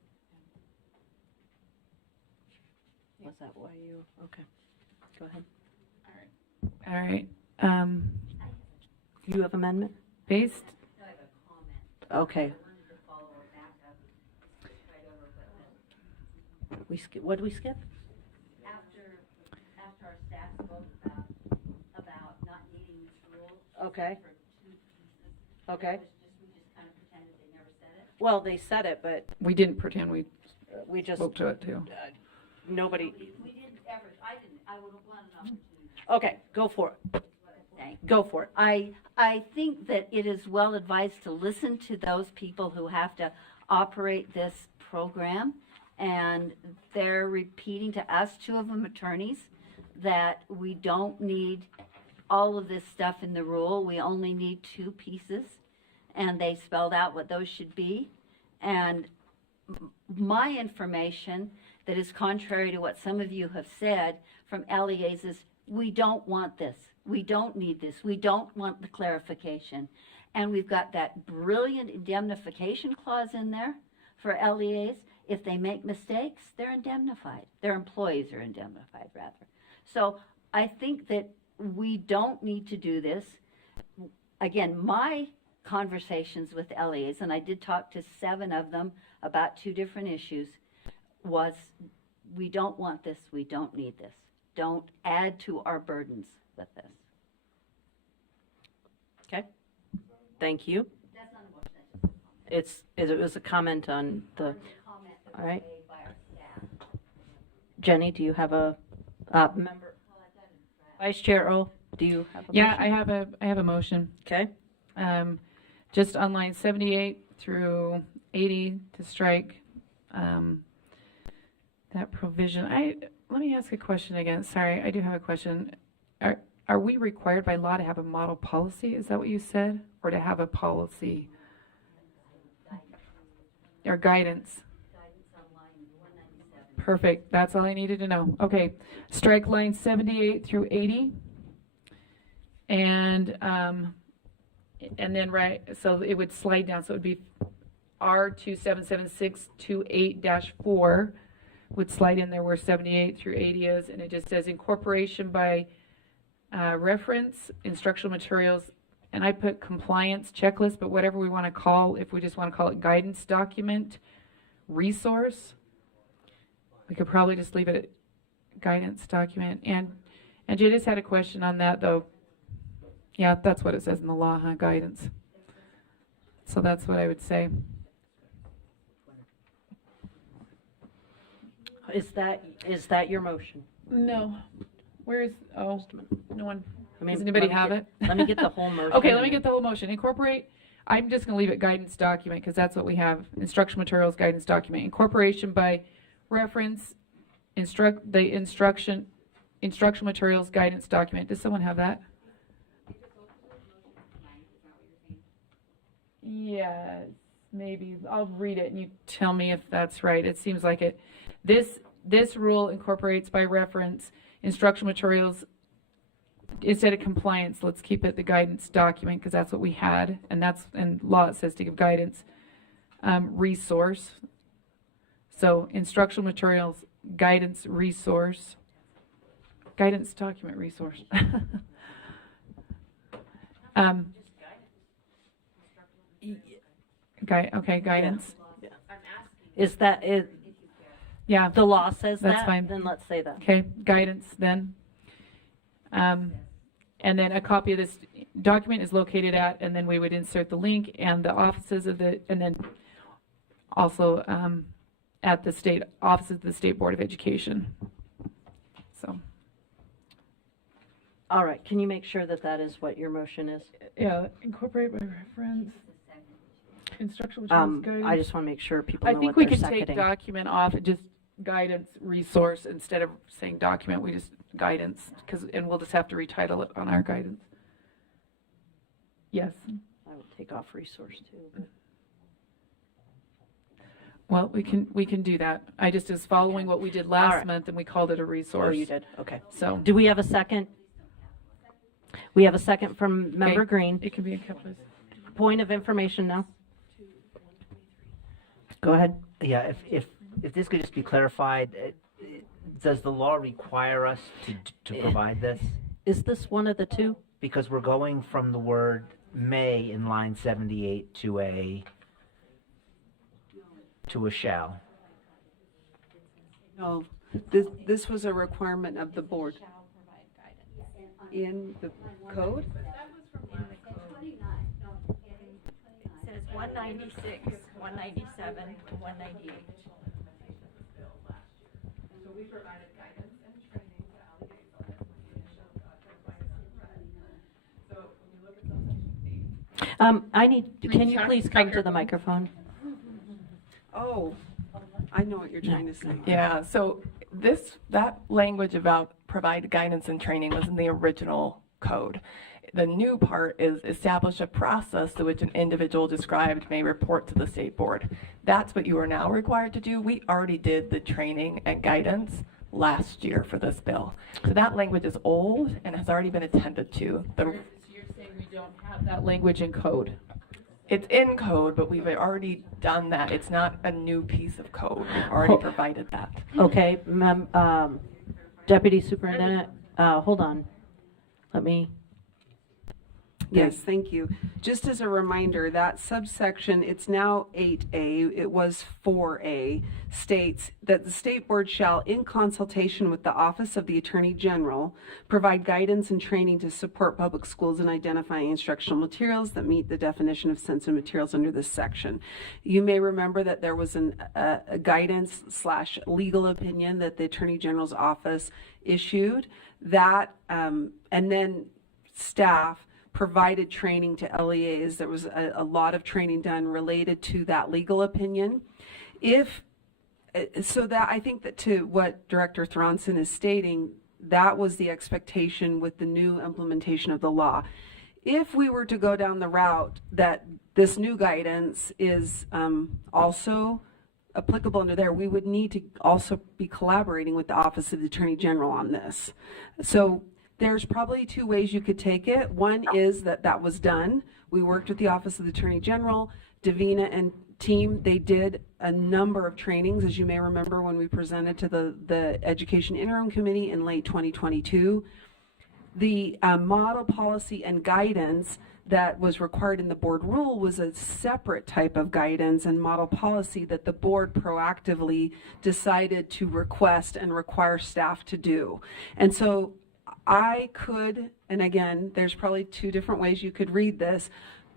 Was that why you, okay, go ahead. All right. You have amendment? Based, Okay. What did we skip? After our staff spoke about not needing this rule. Okay. For two pieces. Okay. We just kind of pretended they never said it. Well, they said it, but We didn't pretend we we just, spoke to it too. nobody, We didn't ever, I would have wanted an opportunity. okay, go for it. Go for it. I think that it is well advised to listen to those people who have to operate this program. And they're repeating to us, two of them attorneys, that we don't need all of this stuff in the rule. We only need two pieces. And they spelled out what those should be. And my information that is contrary to what some of you have said from LEAs is, we don't want this. We don't need this. We don't want the clarification. And we've got that brilliant indemnification clause in there for LEAs. If they make mistakes, they're indemnified. Their employees are indemnified, rather. So I think that we don't need to do this. Again, my conversations with LEAs, and I did talk to 7 of them about 2 different issues, was we don't want this, we don't need this. Don't add to our burdens with this. Okay. Thank you. That's not a motion, that's just a comment. It was a comment on the, Comment that all was right. made by our staff. Jenny, do you have a, member? Vice Chair O, do you have a Yeah, motion? I have a motion. Okay. Just on line 78 through 80 to strike that provision. Let me ask a question again. Sorry, I do have a question. Are we required by law to have a model policy? Is that what you said? Or to have a policy? Or guidance? Perfect. That's all I needed to know. Okay. Strike line 78 through 80. And then so it would slide down. So it would be R277628-4 would slide in there where 78 through 80 is. And it just says incorporation by reference, instructional materials, and I put compliance checklist, but whatever we want to call, if we just want to call it guidance document, resource, we could probably just leave it at guidance document. And Jay just had a question on that though. Yeah, that's what it says in the law, huh? Guidance. So that's what I would say. Is that your motion? No. Where's, no one, I mean, does anybody let me have get- it? Let me get the whole motion. Okay, let and me then- get the whole motion. Incorporate, I'm just gonna leave it guidance document, because that's what we have. Instructional materials, guidance document. Incorporation by reference, instructional materials, guidance document. Does someone have that? Yes, maybe. I'll read it and you tell me if that's right. It seems like it. This rule incorporates by reference instructional materials. Instead of compliance, let's keep it the guidance document, because that's what we had, and that's in law it says to give guidance. Resource. So instructional materials, guidance resource, guidance document resource. Okay, guidance. Is that it? Yeah, The law says that? That's fine. Then let's say that. okay, guidance then. And then a copy of this document is located at, and then we would insert the link and the offices of the, and then also at the state offices of the State Board of Education. So, All right, can you make sure that that is what your motion is? yeah, incorporate by reference. Instructional materials, guidance. I just want to make sure people I know think what we they're could take seconding. document off, just guidance resource instead of saying document, we just guidance, and we'll just have to retitle it on our guidance. Yes. I would take off resource too. but- Well, we can do that. I just is following what we did All last right. month, and we called it a Oh, resource. you did, okay. So Do we have a second? We have a second from Member Okay. Green. it can be a couple of. Point of information now. Go ahead. Yeah, if this could just be clarified, does the law require us to provide this? Is this one of the two? Because we're going from the word may in line 78 to a shall. No, this was a requirement of the board. In the code? It says 196, 197, 198. Can you please come to the microphone? Oh, I know what you're trying to say. Yeah, so that language about provide guidance and training was in the original code. The new part is establish a process to which an individual described may report to the state board. That's what you are now required to do. We already did the training and guidance last year for this bill. So that language is old and has already been attended to. So you're saying we don't have that language in code? It's in code, but we've already done that. It's not a new piece of code. We've already provided that. Okay, Deputy Superintendent, hold on. Yes, thank you. Just as a reminder, that subsection, it's now 8A, it was 4A, states that the state board shall, in consultation with the Office of the Attorney General, provide guidance and training to support public schools in identifying instructional materials that meet the definition of sensitive materials under this section. You may remember that there was a guidance/legal opinion that the Attorney General's office issued, that, and then staff provided training to LEAs. There was a lot of training done related to that legal opinion. So that I think that to what Director Thronson is stating, that was the expectation with the new implementation of the law. If we were to go down the route that this new guidance is also applicable under there, we would need to also be collaborating with the Office of the Attorney General on this. So there's probably two ways you could take it. One is that was done. We worked with the Office of the Attorney General, Davina and team. They did a number of trainings, as you may remember, when we presented to the Education Interim Committee in late 2022. The model policy and guidance that was required in the board rule was a separate type of guidance and model policy that the board proactively decided to request and require staff to do. And so I could, and again, there's probably two different ways you could read this.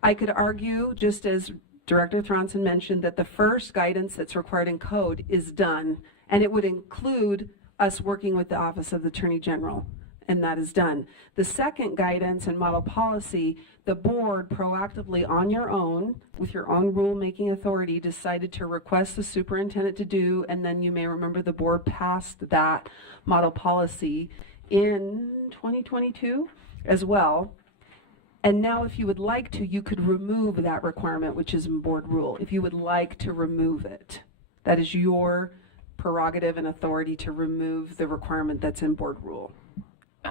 I could argue, just as Director Thronson mentioned, that the first guidance that's required in code is done, and it would include us working with the Office of the Attorney General, and that is done. The second guidance and model policy, the board proactively on your own, with your own rulemaking authority, decided to request the superintendent to do, and then you may remember the board passed that model policy in 2022 as well. And now if you would like to, you could remove that requirement, which is in board rule. If you would like to remove it, that is your prerogative and authority to remove the requirement that's in board rule.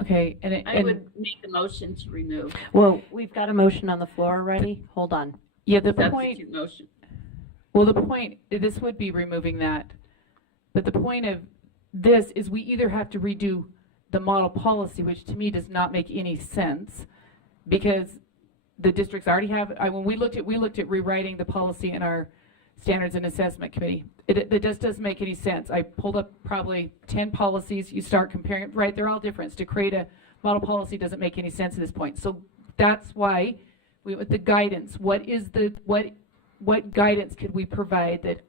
Okay, I would make the motion to remove. Well, we've got a motion on the floor already. Hold on. Yeah, the point, Substitute motion. well, the point, this would be removing that. But the point of this is we either have to redo the model policy, which to me does not make any sense, because the districts already have, when we looked at rewriting the policy in our standards and assessment committee. It just doesn't make any sense. I pulled up probably 10 policies. You start comparing, right? They're all different. To create a model policy doesn't make any sense at this point. So that's why we with the guidance. What guidance could we provide that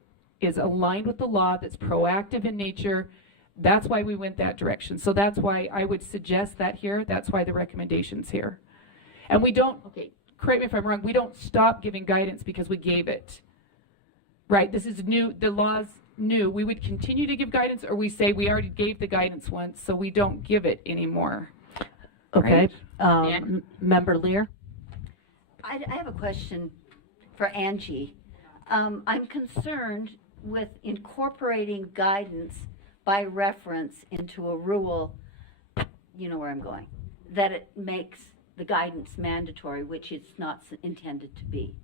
is aligned with the law, that's proactive in nature? That's why we went that direction. So that's why I would suggest that here. That's why the recommendation's here. And we don't, correct me if I'm wrong, we don't stop giving guidance because we gave it. Right, this is new, the law's new. We would continue to give guidance, or we say we already gave the guidance once, so we don't give it anymore. Okay. Right? Member Lear? I have a question for Angie. I'm concerned with incorporating guidance by reference into a rule, you know where I'm going, that it makes the guidance mandatory, which it's not intended to be.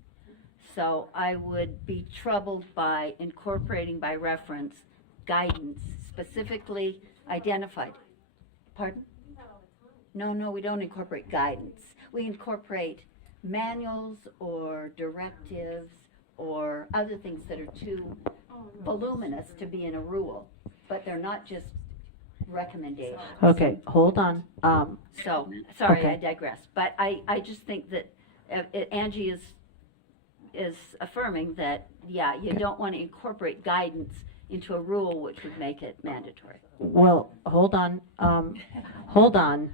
So I would be troubled by incorporating by reference guidance specifically identified. Pardon? No, we don't incorporate guidance. We incorporate manuals or directives or other things that are too voluminous to be in a rule. but they're not just recommendations. Okay, hold on. So, sorry, Okay. I digress. But I just think that Angie is affirming that, yeah, you don't want to incorporate guidance into a rule which would make it mandatory. Well, hold on. Hold on.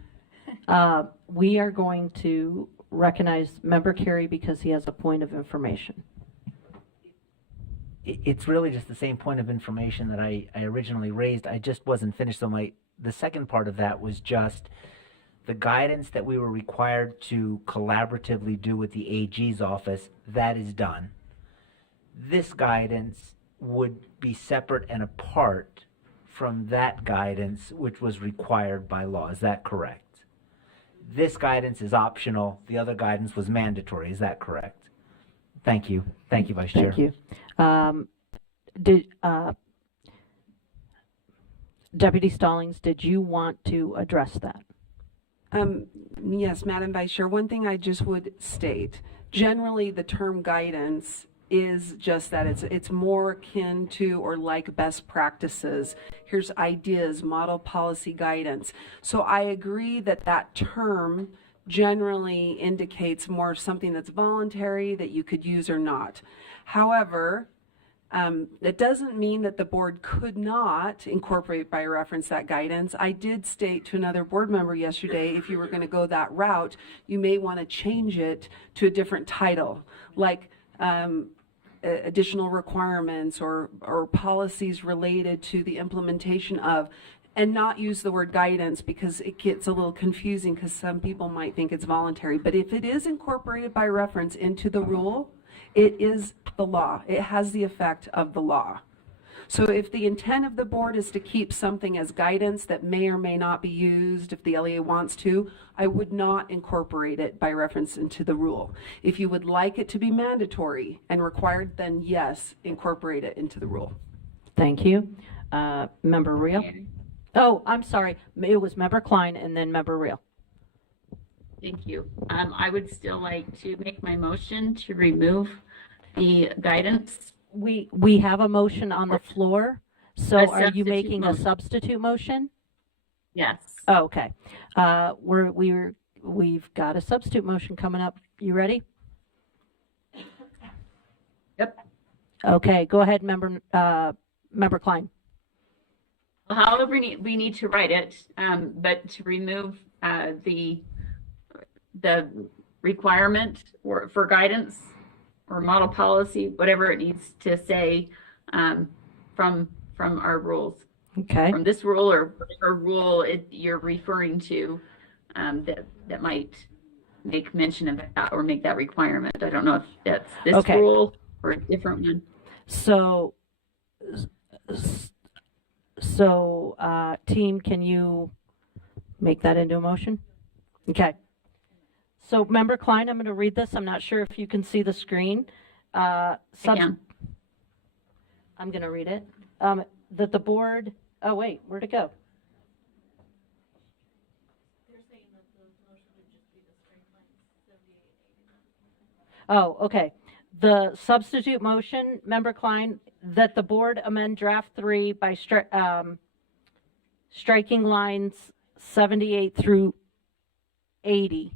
We are going to recognize Member Carey because he has a point of information. It's really just the same point of information that I originally raised. I just wasn't finished. So the second part of that was just the guidance that we were required to collaboratively do with the AG's office. That is done. This guidance would be separate and apart from that guidance which was required by law. Is that correct? This guidance is optional. The other guidance was mandatory. Is that correct? Thank you. Thank you, Vice Chair. Thank you. Deputy Stallings, did you want to address that? Yes, Madam Vice Chair, one thing I just would state, generally the term guidance is just that it's more akin to or like best practices. Here's ideas, model policy guidance. So I agree that that term generally indicates more something that's voluntary that you could use or not. However, that doesn't mean that the board could not incorporate by reference that guidance. I did state to another board member yesterday, if you were going to go that route, you may want to change it to a different title, like additional requirements or policies related to the implementation of, and not use the word guidance because it gets a little confusing because some people might think it's voluntary. But if it is incorporated by reference into the rule, it is the law. It has the effect of the law. So if the intent of the board is to keep something as guidance that may or may not be used if the LEA wants to, I would not incorporate it by reference into the rule. If you would like it to be mandatory and required, then yes, incorporate it into the rule. Thank you. Member Reel? Oh, I'm sorry. It was Member Klein and then Member Reel. Thank you. I would still like to make my motion to remove the guidance. We have a motion on the floor. So A are you substitute making a motion. substitute motion? Yes. Oh, okay. We've got a substitute motion coming up. You ready? Yep. Okay, go ahead, Member Klein. However we need to write it, but to remove the requirement for guidance or model policy, whatever it needs to say, from our rules. Okay. From this rule or whatever rule you're referring to, that might make mention of that or make that requirement. I don't know if that's this Okay. rule or a different one. So, team, can you make that into a motion? Okay. So, Member Klein, I'm going to read this. I'm not sure if you can see the screen. I can. I'm going to read it. That the board, oh wait, where'd it go? Oh, okay. The substitute motion, Member Klein, that the board amend draft 3 by striking lines 78 through 80.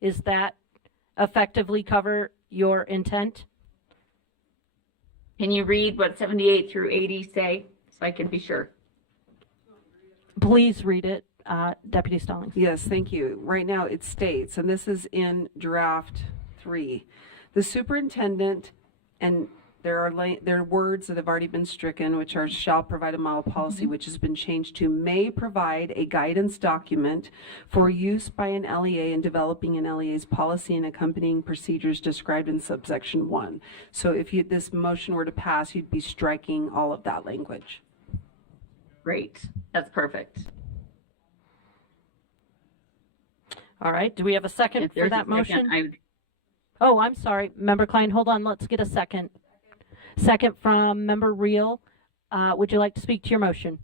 Is that effectively cover your intent? Can you read what 78 through 80 say so I can be sure? Please read it, Deputy Stallings. Yes, thank you. Right now it states, and this is in draft 3, the superintendent, and there are words that have already been stricken, which are shall provide a model policy, which has been changed to may provide a guidance document for use by an LEA in developing an LEA's policy and accompanying procedures described in subsection 1. So if this motion were to pass, you'd be striking all of that language. Great. That's perfect. All right, do we have a second If for there's that a second, motion? Oh, I'm sorry, Member Klein, hold on, let's get a second. Second from Member Reel. Would you like to speak to your motion?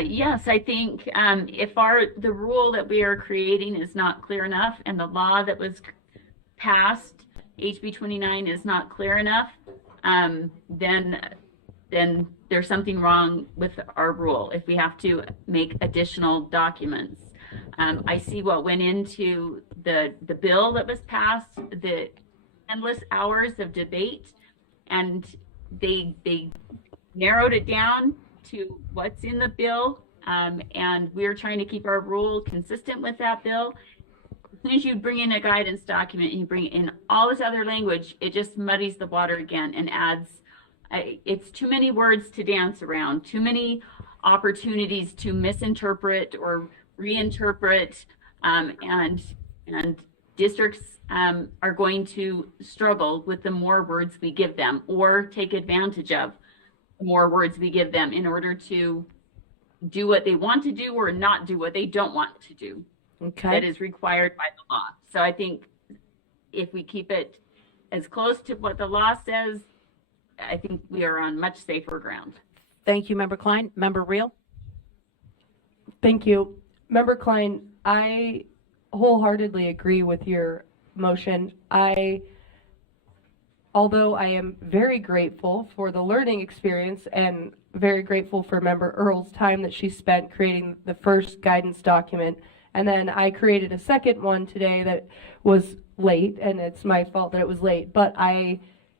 Yes, I think if the rule that we are creating is not clear enough and the law that was passed, HB 29, is not clear enough, then there's something wrong with our rule, if we have to make additional documents. I see what went into the bill that was passed, the endless hours of debate, and they narrowed it down to what's in the bill, and we're trying to keep our rule consistent with that bill. As soon as you bring in a guidance document and you bring in all this other language, it just muddies the water again and adds, it's too many words to dance around, too many opportunities to misinterpret or reinterpret, and districts are going to struggle with the more words we give them, or take advantage of the more words we give them in order to do what they want to do or not do what they don't want to do. Okay. That is required by the law. So I think if we keep it as close to what the law says, I think we are on much safer ground. Thank you, Member Klein. Member Reel? Thank you. Member Klein, I wholeheartedly agree with your motion. Although I am very grateful for the learning experience and very grateful for Member Earl's time that she spent creating the first guidance document, and then I created a second one today that was late, and it's my fault that it was late, but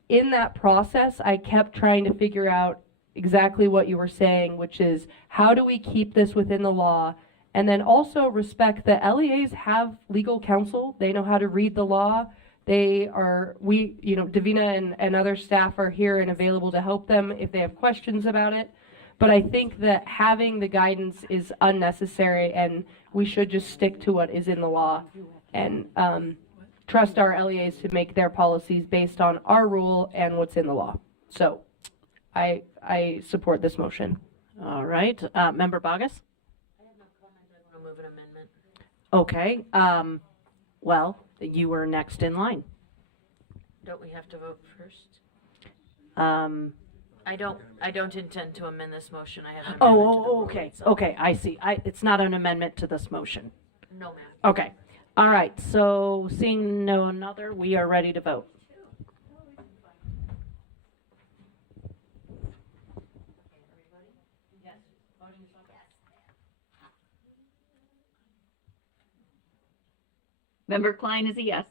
in that process, I kept trying to figure out exactly what you were saying, which is how do we keep this within the law, and then also respect that LEAs have legal counsel. They know how to read the law. Davina and other staff are here and available to help them if they have questions about it. But I think that having the guidance is unnecessary, and we should just stick to what is in the law and trust our LEAs to make their policies based on our rule and what's in the law. So I support this motion. All right. Member Bogus? I have no comment. I want to move an amendment. Okay. Well, you were next in line. Don't we have to vote first? Um, I don't intend to amend this motion. I have an amendment to the rule okay. itself. Okay, I see. It's not an amendment to this motion. No, ma'am. Okay. All right. So seeing no another, we are ready to vote. Member Klein is a yes.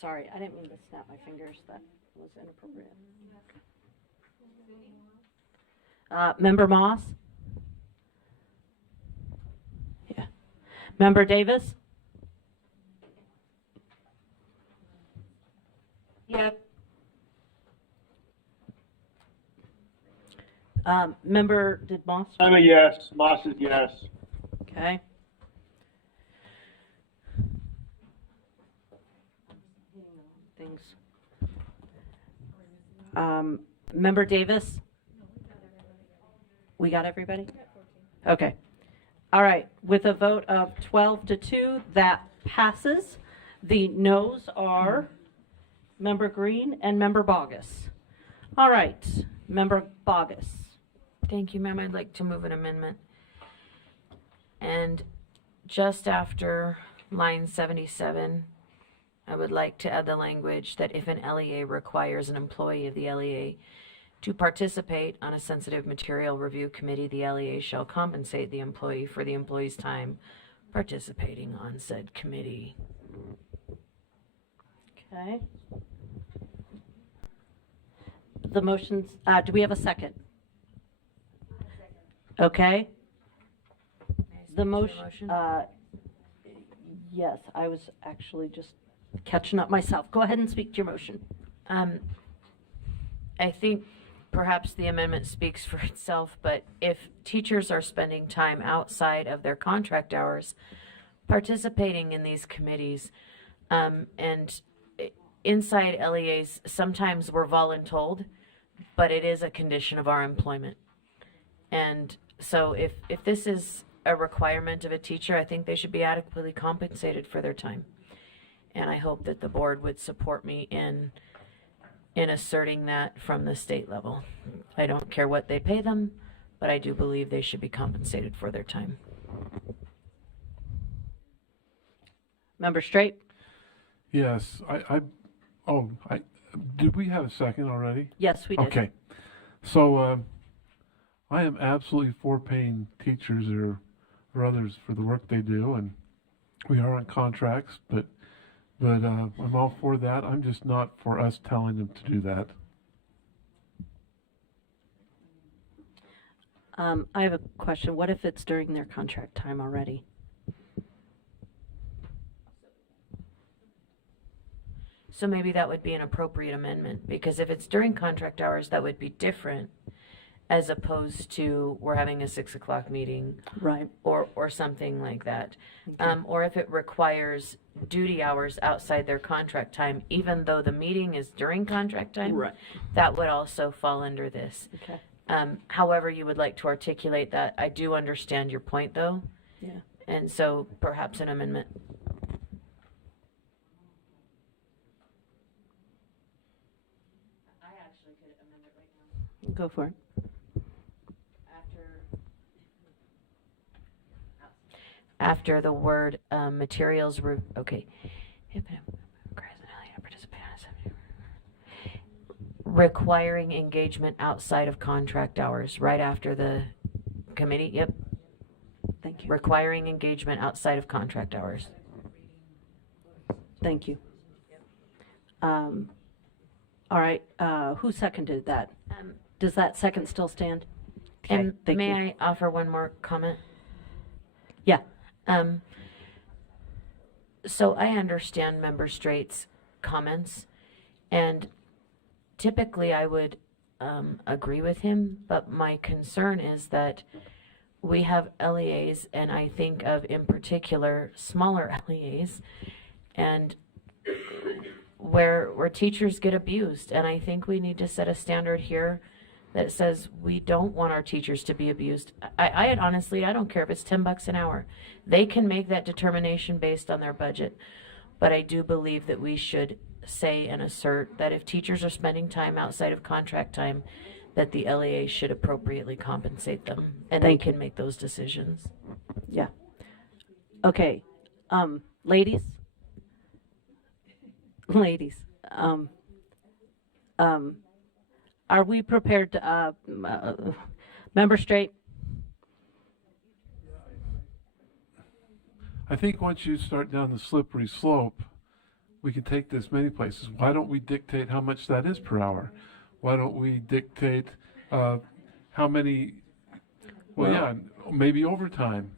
Sorry, I didn't mean to snap my fingers. That was inappropriate. Member Moss? Yeah. Member Davis? Yes. Did Moss? I'm a yes. Moss is yes. Okay. Things. Member Davis? We got everybody? Okay. All right. With a vote of 12-2, that passes. The noes are Member Green and Member Bogus. All right. Member Bogus. Thank you, ma'am. I'd like to move an amendment. And just after line 77, I would like to add the language that if an LEA requires an employee of the LEA to participate on a sensitive material review committee, the LEA shall compensate the employee for the employee's time participating on said committee. Okay. The motions, do we have a second? Okay. The motion, yes, I was actually just catching up myself. Go ahead and speak to your motion. I think perhaps the amendment speaks for itself, but if teachers are spending time outside of their contract hours participating in these committees, and inside LEAs, sometimes we're voluntold, but it is a condition of our employment. And so if this is a requirement of a teacher, I think they should be adequately compensated for their time. And I hope that the board would support me in asserting that from the state level. I don't care what they pay them, but I do believe they should be compensated for their time. Member Straight? Yes, did we have a second already? Yes, we did. Okay. So, I am absolutely for paying teachers or others for the work they do, and we are on contracts, but I'm all for that. I'm just not for us telling them to do that. I have a question. What if it's during their contract time already? So maybe that would be an appropriate amendment, because if it's during contract hours, that would be different as opposed to we're having a 6 o'clock meeting. Right. Or something like that. Or if it requires duty hours outside their contract time, even though the meeting is during contract time. Right. That would also fall under this. Okay. However you would like to articulate that, I do understand your point though. Yeah. And so perhaps an amendment. I actually could amend it right now. Go for it. After the word materials, okay. Requiring engagement outside of contract hours, right after the committee, yep. Thank you. Requiring engagement outside of contract hours. Thank you. All right, who seconded that? Does that second still stand? Okay, And thank may you. I offer one more comment? Yeah. So I understand Member Straight's comments, and typically I would agree with him, but my concern is that we have LEAs, and I think of in particular smaller LEAs, and where teachers get abused, and I think we need to set a standard here that says we don't want our teachers to be abused. I honestly, I don't care if it's $10 an hour. They can make that determination based on their budget. But I do believe that we should say and assert that if teachers are spending time outside of contract time, that the LEA should appropriately compensate them, and they can make those decisions. Yeah. Okay, ladies, are we prepared to, Member Straight? I think once you start down the slippery slope, we can take this many places. Why don't we dictate how much that is per hour? Why don't we dictate how many, maybe overtime.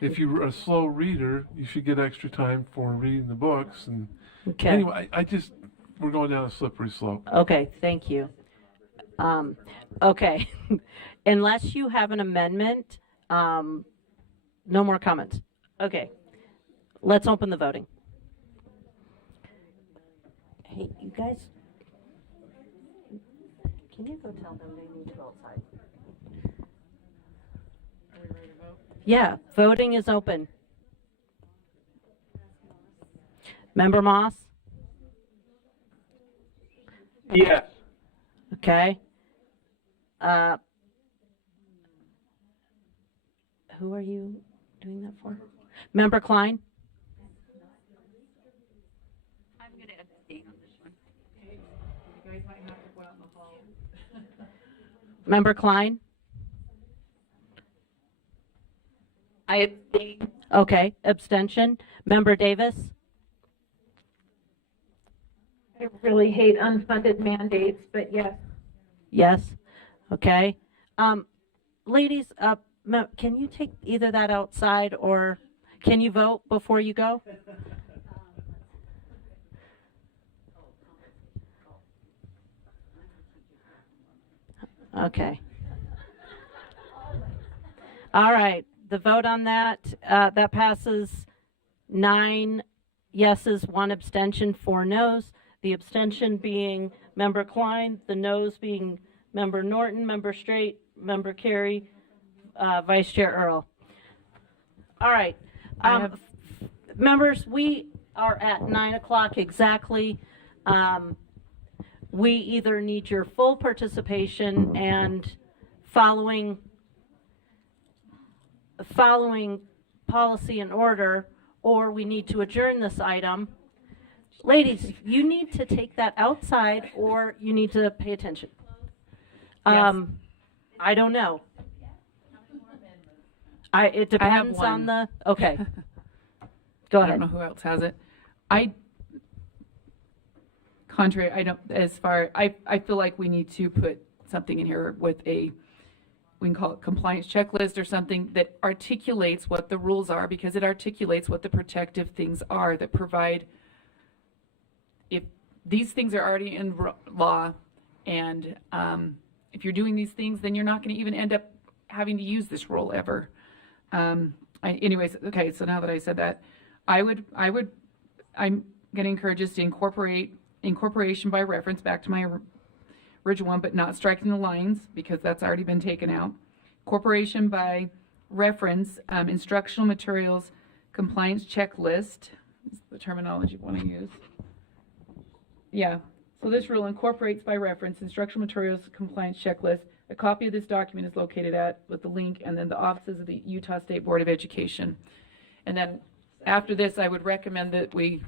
If you're a slow reader, you should get extra time for reading the books. And Okay. anyway, we're going down a slippery slope. Okay, thank you. Okay, unless you have an amendment, no more comments. Okay, let's open the voting. Hey, you guys, can you go tell them they need to go outside? Are we ready to vote? Yeah, voting is open. Member Moss? Yes. Okay. Who are you doing that for? Member Klein? I'm going to abstain on this one. You guys might have to go out in the hall. Member Klein? I abstain. Okay, abstention. Member Davis? I really hate unfunded mandates, but yes. Yes. Okay. Ladies, can you take either that outside, or can you vote before you go? Okay. All right. The vote on that, that passes 9 yeses, 1 abstention, 4 noes. The abstention being Member Klein, the noes being Member Norton, Member Straight, Member Carey, Vice Chair Earl. All right. Members, we are at 9 o'clock exactly. We either need your full participation and following policy and order, or we need to adjourn this item. Ladies, you need to take that outside or you need to pay attention. I don't know. It depends on one. okay. Go I ahead. don't know who else has it. I feel like we need to put something in here with we can call it compliance checklist or something that articulates what the rules are, because it articulates what the protective things are that provide, if these things are already in law, and if you're doing these things, then you're not going to even end up having to use this rule ever. Anyways, okay, so now that I said that, I'm going to encourage us to incorporation by reference back to my original one, but not striking the lines because that's already been taken out. Incorporation by reference, instructional materials, compliance checklist is the terminology you want to use. Yeah, so this rule incorporates by reference instructional materials, compliance checklist. A copy of this document is located with the link, and then the offices of the Utah State Board of Education. And then after this, I would recommend that we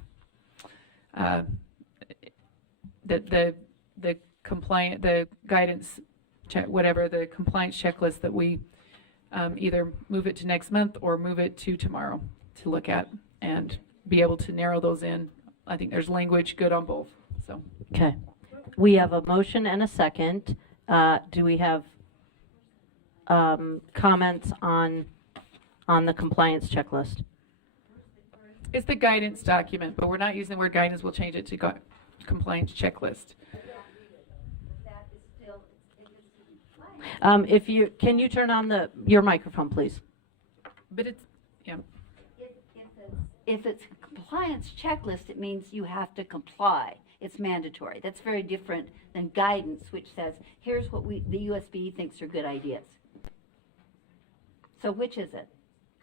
the guidance check, whatever the compliance checklist, that we either move it to next month or move it to tomorrow to look at and be able to narrow those in. I think there's language good on both. So Okay. We have a motion and a second. Do we have comments on the compliance checklist? it's the guidance document, but we're not using the word guidance. We'll change it to compliance checklist. Can you turn on your microphone, please? But it's, yeah. If it's a compliance checklist, it means you have to comply. It's mandatory. That's very different than guidance, which says, here's what the USB thinks are good ideas. So which is it?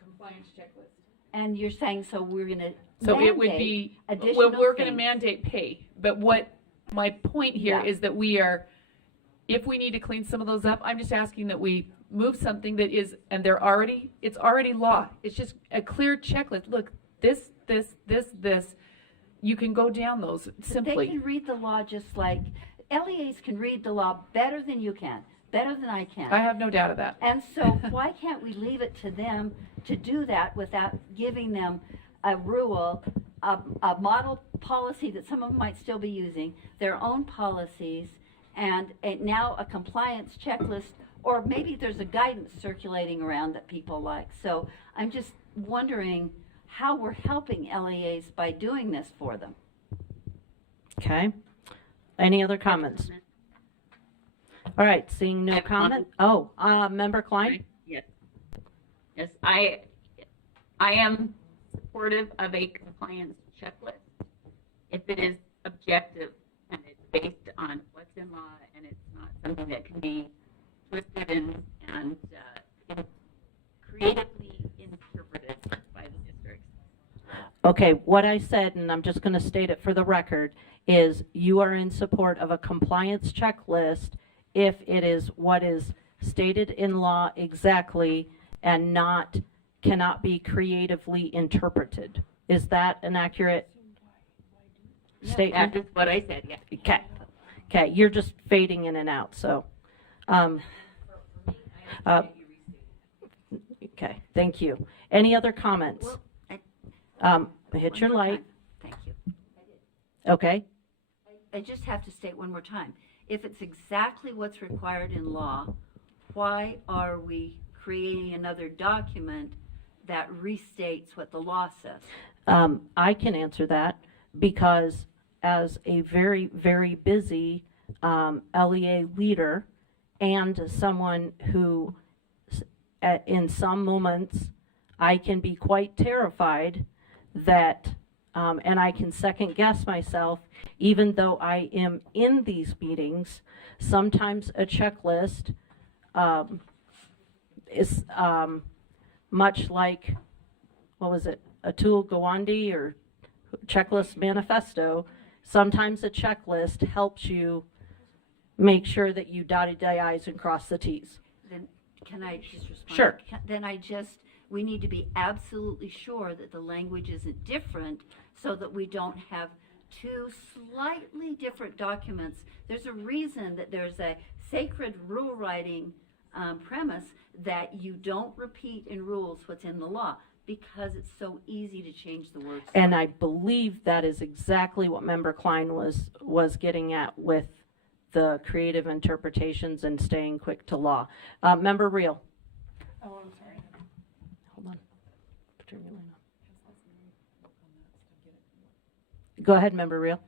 Compliance checklist. And you're saying, so we're going to So it would be, well, we're going to mandate pay. But what my point here is that we are, if we need to clean some of those up, I'm just asking that we move something that is, and it's already law. It's just a clear checklist. Look, this. You can go down those simply. They can read the law just like, LEAs can read the law better than you can, better than I can. I have no doubt of that. And so why can't we leave it to them to do that without giving them a rule, a model policy that some of them might still be using, their own policies, and now a compliance checklist, or maybe there's a guidance circulating around that people like. So I'm just wondering how we're helping LEAs by doing this for them. Okay. Any other comments? All right, seeing no comment. Oh, Member Klein? Yes. Yes, I am supportive of a compliance checklist if it is objective and it's based on what's in law and it's not something that can be twisted and creatively interpreted by the districts. Okay, what I said, and I'm just going to state it for the record, is you are in support of a compliance checklist if it is what is stated in law exactly and cannot be creatively interpreted. Is that an accurate statement? That is what I said, yes. Okay. Okay, you're just fading in and out, so. Okay, thank you. Any other comments? Hit your light. Thank you. Okay. I just have to state one more time. If it's exactly what's required in law, why are we creating another document that restates what the law says? I can answer that because as a very, very busy LEA leader and someone who in some moments I can be quite terrified that, and I can second guess myself, even though I am in these meetings, sometimes a checklist is much like, what was it, Atul Gawande or checklist manifesto. Sometimes a checklist helps you make sure that you dotted the I's and cross the T's. Then can I just respond? Sure. Then I just we need to be absolutely sure that the language isn't different so that we don't have two slightly different documents. There's a reason that there's a sacred rule writing premise that you don't repeat in rules what's in the law, because it's so easy to change the words. And I believe that is exactly what Member Klein was getting at with the creative interpretations and staying quick to law. Member Reel. Oh, I'm sorry. Hold on. Put your mute on. Go ahead, Member Reel.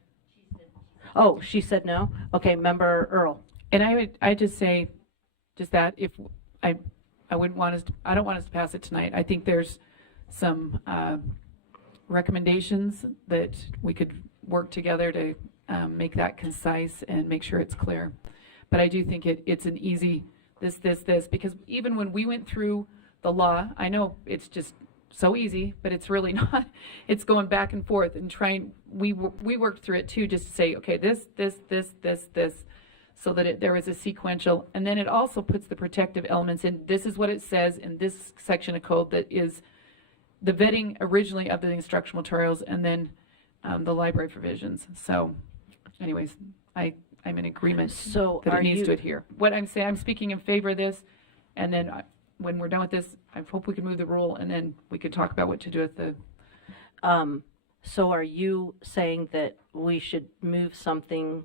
Oh, she said no? Okay, Member Earl. And I just say, just that if I wouldn't want us, I don't want us to pass it tonight. I think there's some recommendations that we could work together to make that concise and make sure it's clear. But I do think it's an easy this, because even when we went through the law, I know it's just so easy, but it's really not. It's going back and forth and trying. We worked through it too, just to say, okay, this, so that there is a sequential, and then it also puts the protective elements in. This is what it says in this section of code that is the vetting originally of the instructional materials, and then the library provisions. So, anyways, I'm in agreement So that are it needs you- to adhere. What I'm saying, I'm speaking in favor of this, and then when we're done with this, I hope we can move the rule, and then we could talk about what to do with the. So are you saying that we should move something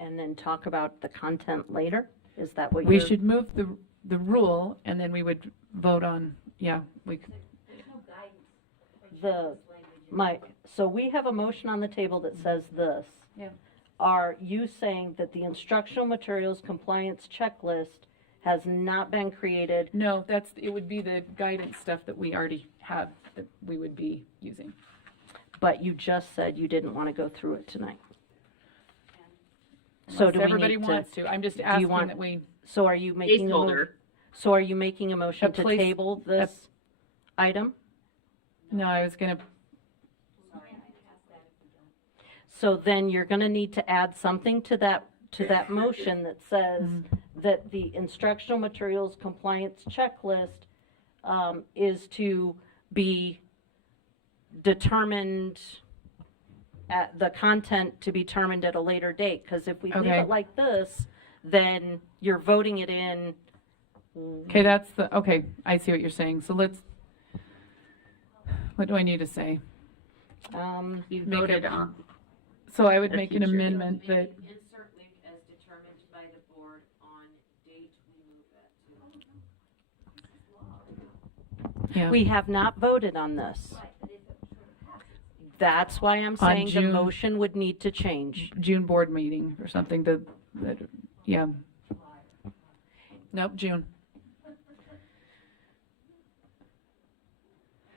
and then talk about the content later? Is that what We you're? should move the rule, and then we would vote on. Yeah, we. So we have a motion on the table that says this. Yeah. Are you saying that the instructional materials compliance checklist has not been created? No, it would be the guidance stuff that we already have that we would be using. But you just said you didn't want to go through it tonight. So Unless do we everybody need wants to. I'm just do you asking want- that we. So are you making So are you making a motion to place- table this item? No, I was gonna. So then you're gonna need to add something to that motion that says that the instructional materials compliance checklist is to be determined at the content to be determined at a later date, because if we leave Okay. it like this, then you're voting it in. Okay, okay. I see what you're saying. So let's. What do I need to say? You Make voted a- on. So I would A make an future. amendment that. Insert link as determined by the board on date we move it to. Yeah. We have not voted on this. That's why I'm saying the June- motion would need to change. June board meeting or something. Yeah. Nope, June.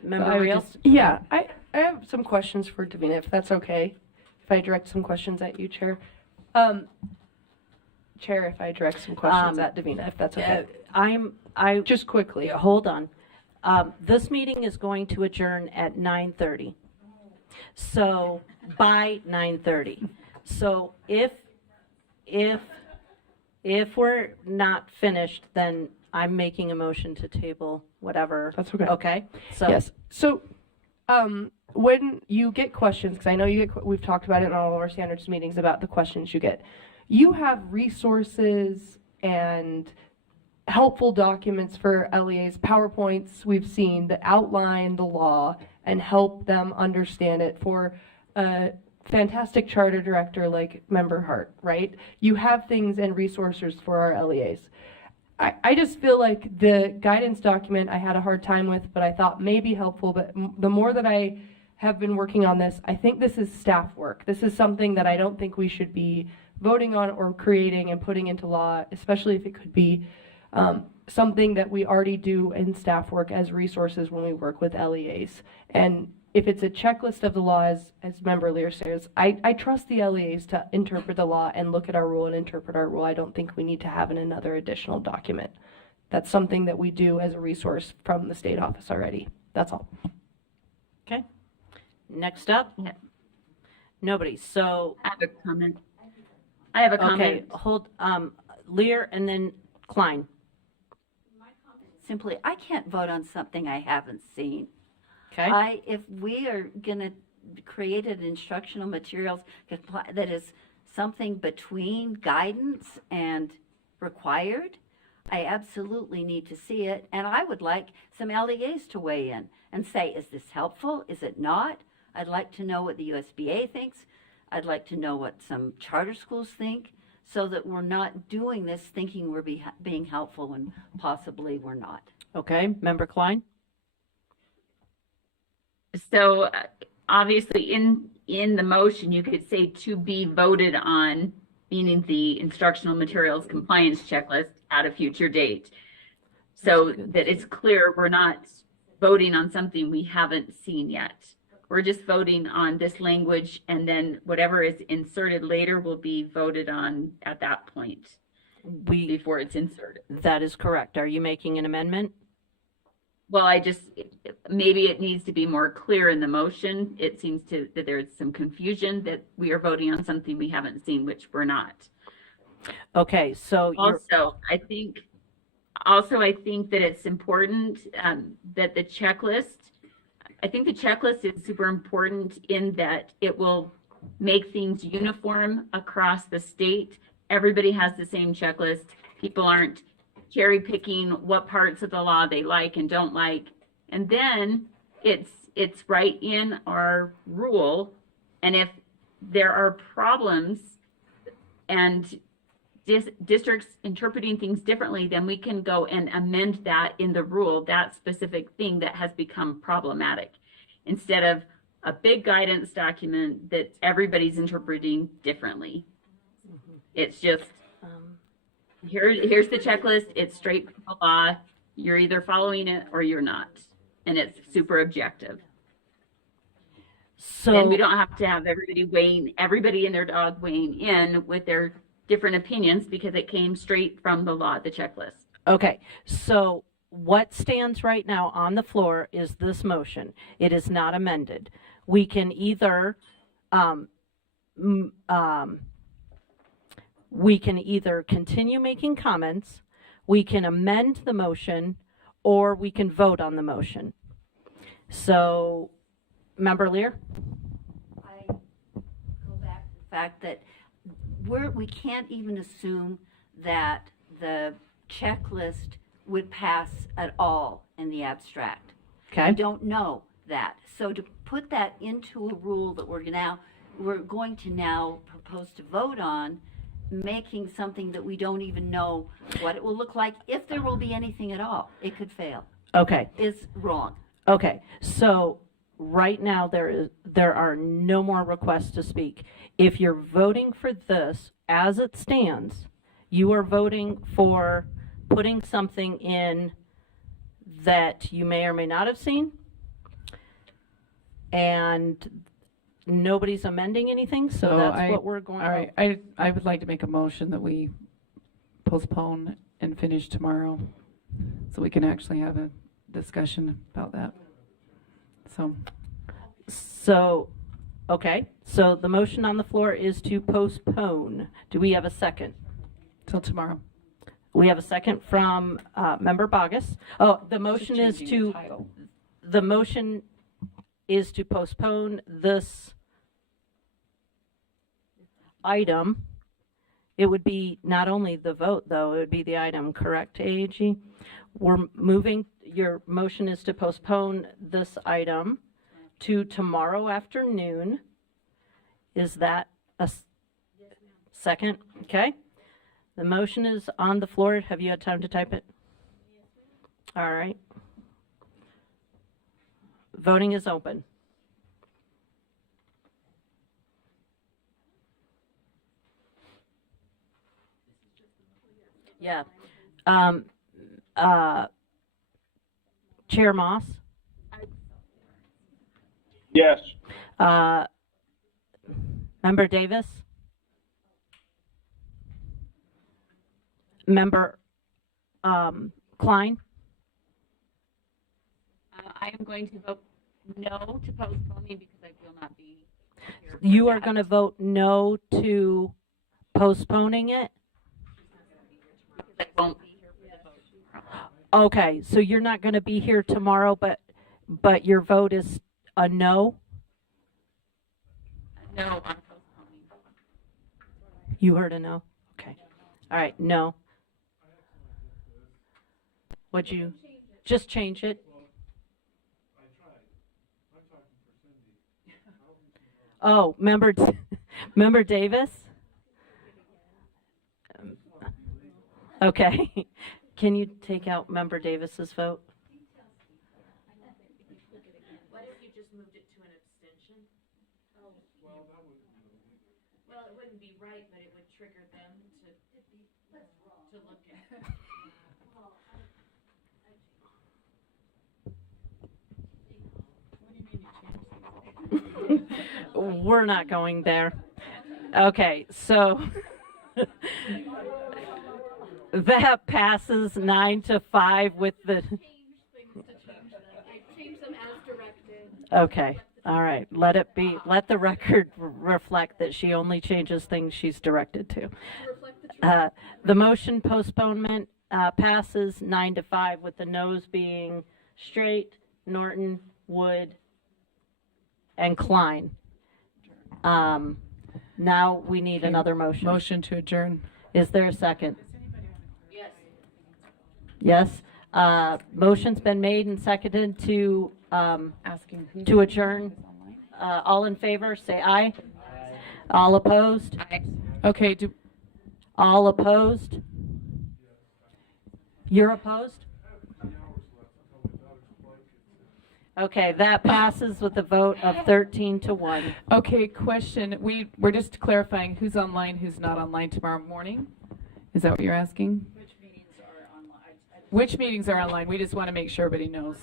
Member I would Reel? just- Yeah, I have some questions for Davina, if that's okay. If I direct some questions at you, Chair. Chair, if I direct some questions at Davina, if that's okay. Just quickly. Hold on. This meeting is going to adjourn at 9:30. So, by 9:30. So if we're not finished, then I'm making a motion to table whatever. That's okay. Okay? So Yes. So, when you get questions, because I know we've talked about it in all of our standards meetings about the questions you get. You have resources and helpful documents for LEAs, PowerPoints we've seen that outline the law and help them understand it for a fantastic charter director like Member Hart, right? You have things and resources for our LEAs. I just feel like the guidance document I had a hard time with, but I thought may be helpful. But the more that I have been working on this, I think this is staff work. This is something that I don't think we should be voting on or creating and putting into law, especially if it could be something that we already do in staff work as resources when we work with LEAs. And if it's a checklist of the law, as Member Lear says, I trust the LEAs to interpret the law and look at our rule and interpret our rule. I don't think we need to have another additional document. That's something that we do as a resource from the state office already. That's all. Okay. Next up? Nobody. So. I have a comment. I have a comment. Okay, hold, Lear and then Klein. simply, I can't vote on something I haven't seen. Okay? If we are gonna create an instructional materials that is something between guidance and required, I absolutely need to see it, and I would like some LEAs to weigh in and say, is this helpful? Is it not? I'd like to know what the USBA thinks. I'd like to know what some charter schools think, so that we're not doing this thinking we're being helpful when possibly we're not. Okay, Member Klein? So obviously in the motion, you could say to be voted on, meaning the instructional materials compliance checklist at a future date. So that it's clear we're not voting on something we haven't seen yet. We're just voting on this language, and then whatever is inserted later will be voted on at that point before it's inserted. That is correct. Are you making an amendment? Well, maybe it needs to be more clear in the motion. It seems that there's some confusion that we are voting on something we haven't seen, which we're not. Okay, so I think that it's important that the checklist, I think the checklist is super important in that it will make things uniform across the state. Everybody has the same checklist. People aren't cherry picking what parts of the law they like and don't like. And then it's right in our rule. And if there are problems and districts interpreting things differently, then we can go and amend that in the rule, that specific thing that has become problematic, instead of a big guidance document that everybody's interpreting differently. It's just, here's the checklist, it's straight from the law, you're either following it or you're not, and it's super objective. So, and we don't have to have everybody and their dog weighing in with their different opinions, because it came straight from the law, the checklist. okay, so what stands right now on the floor is this motion. It is not amended. We can either continue making comments, we can amend the motion, or we can vote on the motion. So, Member Lear? I go back to the fact that we can't even assume that the checklist would pass at all in the abstract. Okay. I don't know that. So to put that into a rule that we're going to now propose to vote on, making something that we don't even know what it will look like, if there will be anything at all, it could fail. Okay. Is wrong. Okay, so right now there are no more requests to speak. If you're voting for this as it stands, you are voting for putting something in that you may or may not have seen, and nobody's amending anything, so that's what we're going. All right, I would like to make a motion that we postpone and finish tomorrow, so we can actually have a discussion about that. So, okay, so the motion on the floor is to postpone. Do we have a second? Till tomorrow. We have a second from Member Bogus. Oh, the motion is to postpone this item. It would be not only the vote, though, it would be the item, correct, AAG? Your motion is to postpone this item to tomorrow afternoon. Is that a second? Okay. The motion is on the floor. Have you had time to type it? All right. Voting is open. Yeah. Chair Moss? Yes. Member Davis? Member Klein? I am going to vote no to postponing because I will not be here. You are going to vote no to postponing it? Because I won't be here for the vote tomorrow. Okay, so you're not going to be here tomorrow, but your vote is a no? No, I'm postponing. You heard a no? Okay. All right, no. Would you just change it? Oh, member Davis? Okay. Can you take out member Davis's vote? What if you just moved it to an abstention? Well, it wouldn't be right, but it would trigger them to look at. We're not going there. Okay, so that passes 9-5 with the. Okay, all right. Let it be. Let the record reflect that she only changes things she's directed to. The motion postponement passes 9-5 with the noes being Straight, Norton, Wood, and Klein. Now we need another motion. Motion to adjourn. Is there a second? Yes. Motion's been made and seconded to Asking who. to adjourn. All in favor, say aye. All opposed? Okay, All opposed? You're opposed? Okay, that passes with a vote of 13-1. okay, question. We're just clarifying who's online, who's not online tomorrow morning? Is that what you're asking? Which meetings are online? We just want to make sure everybody knows.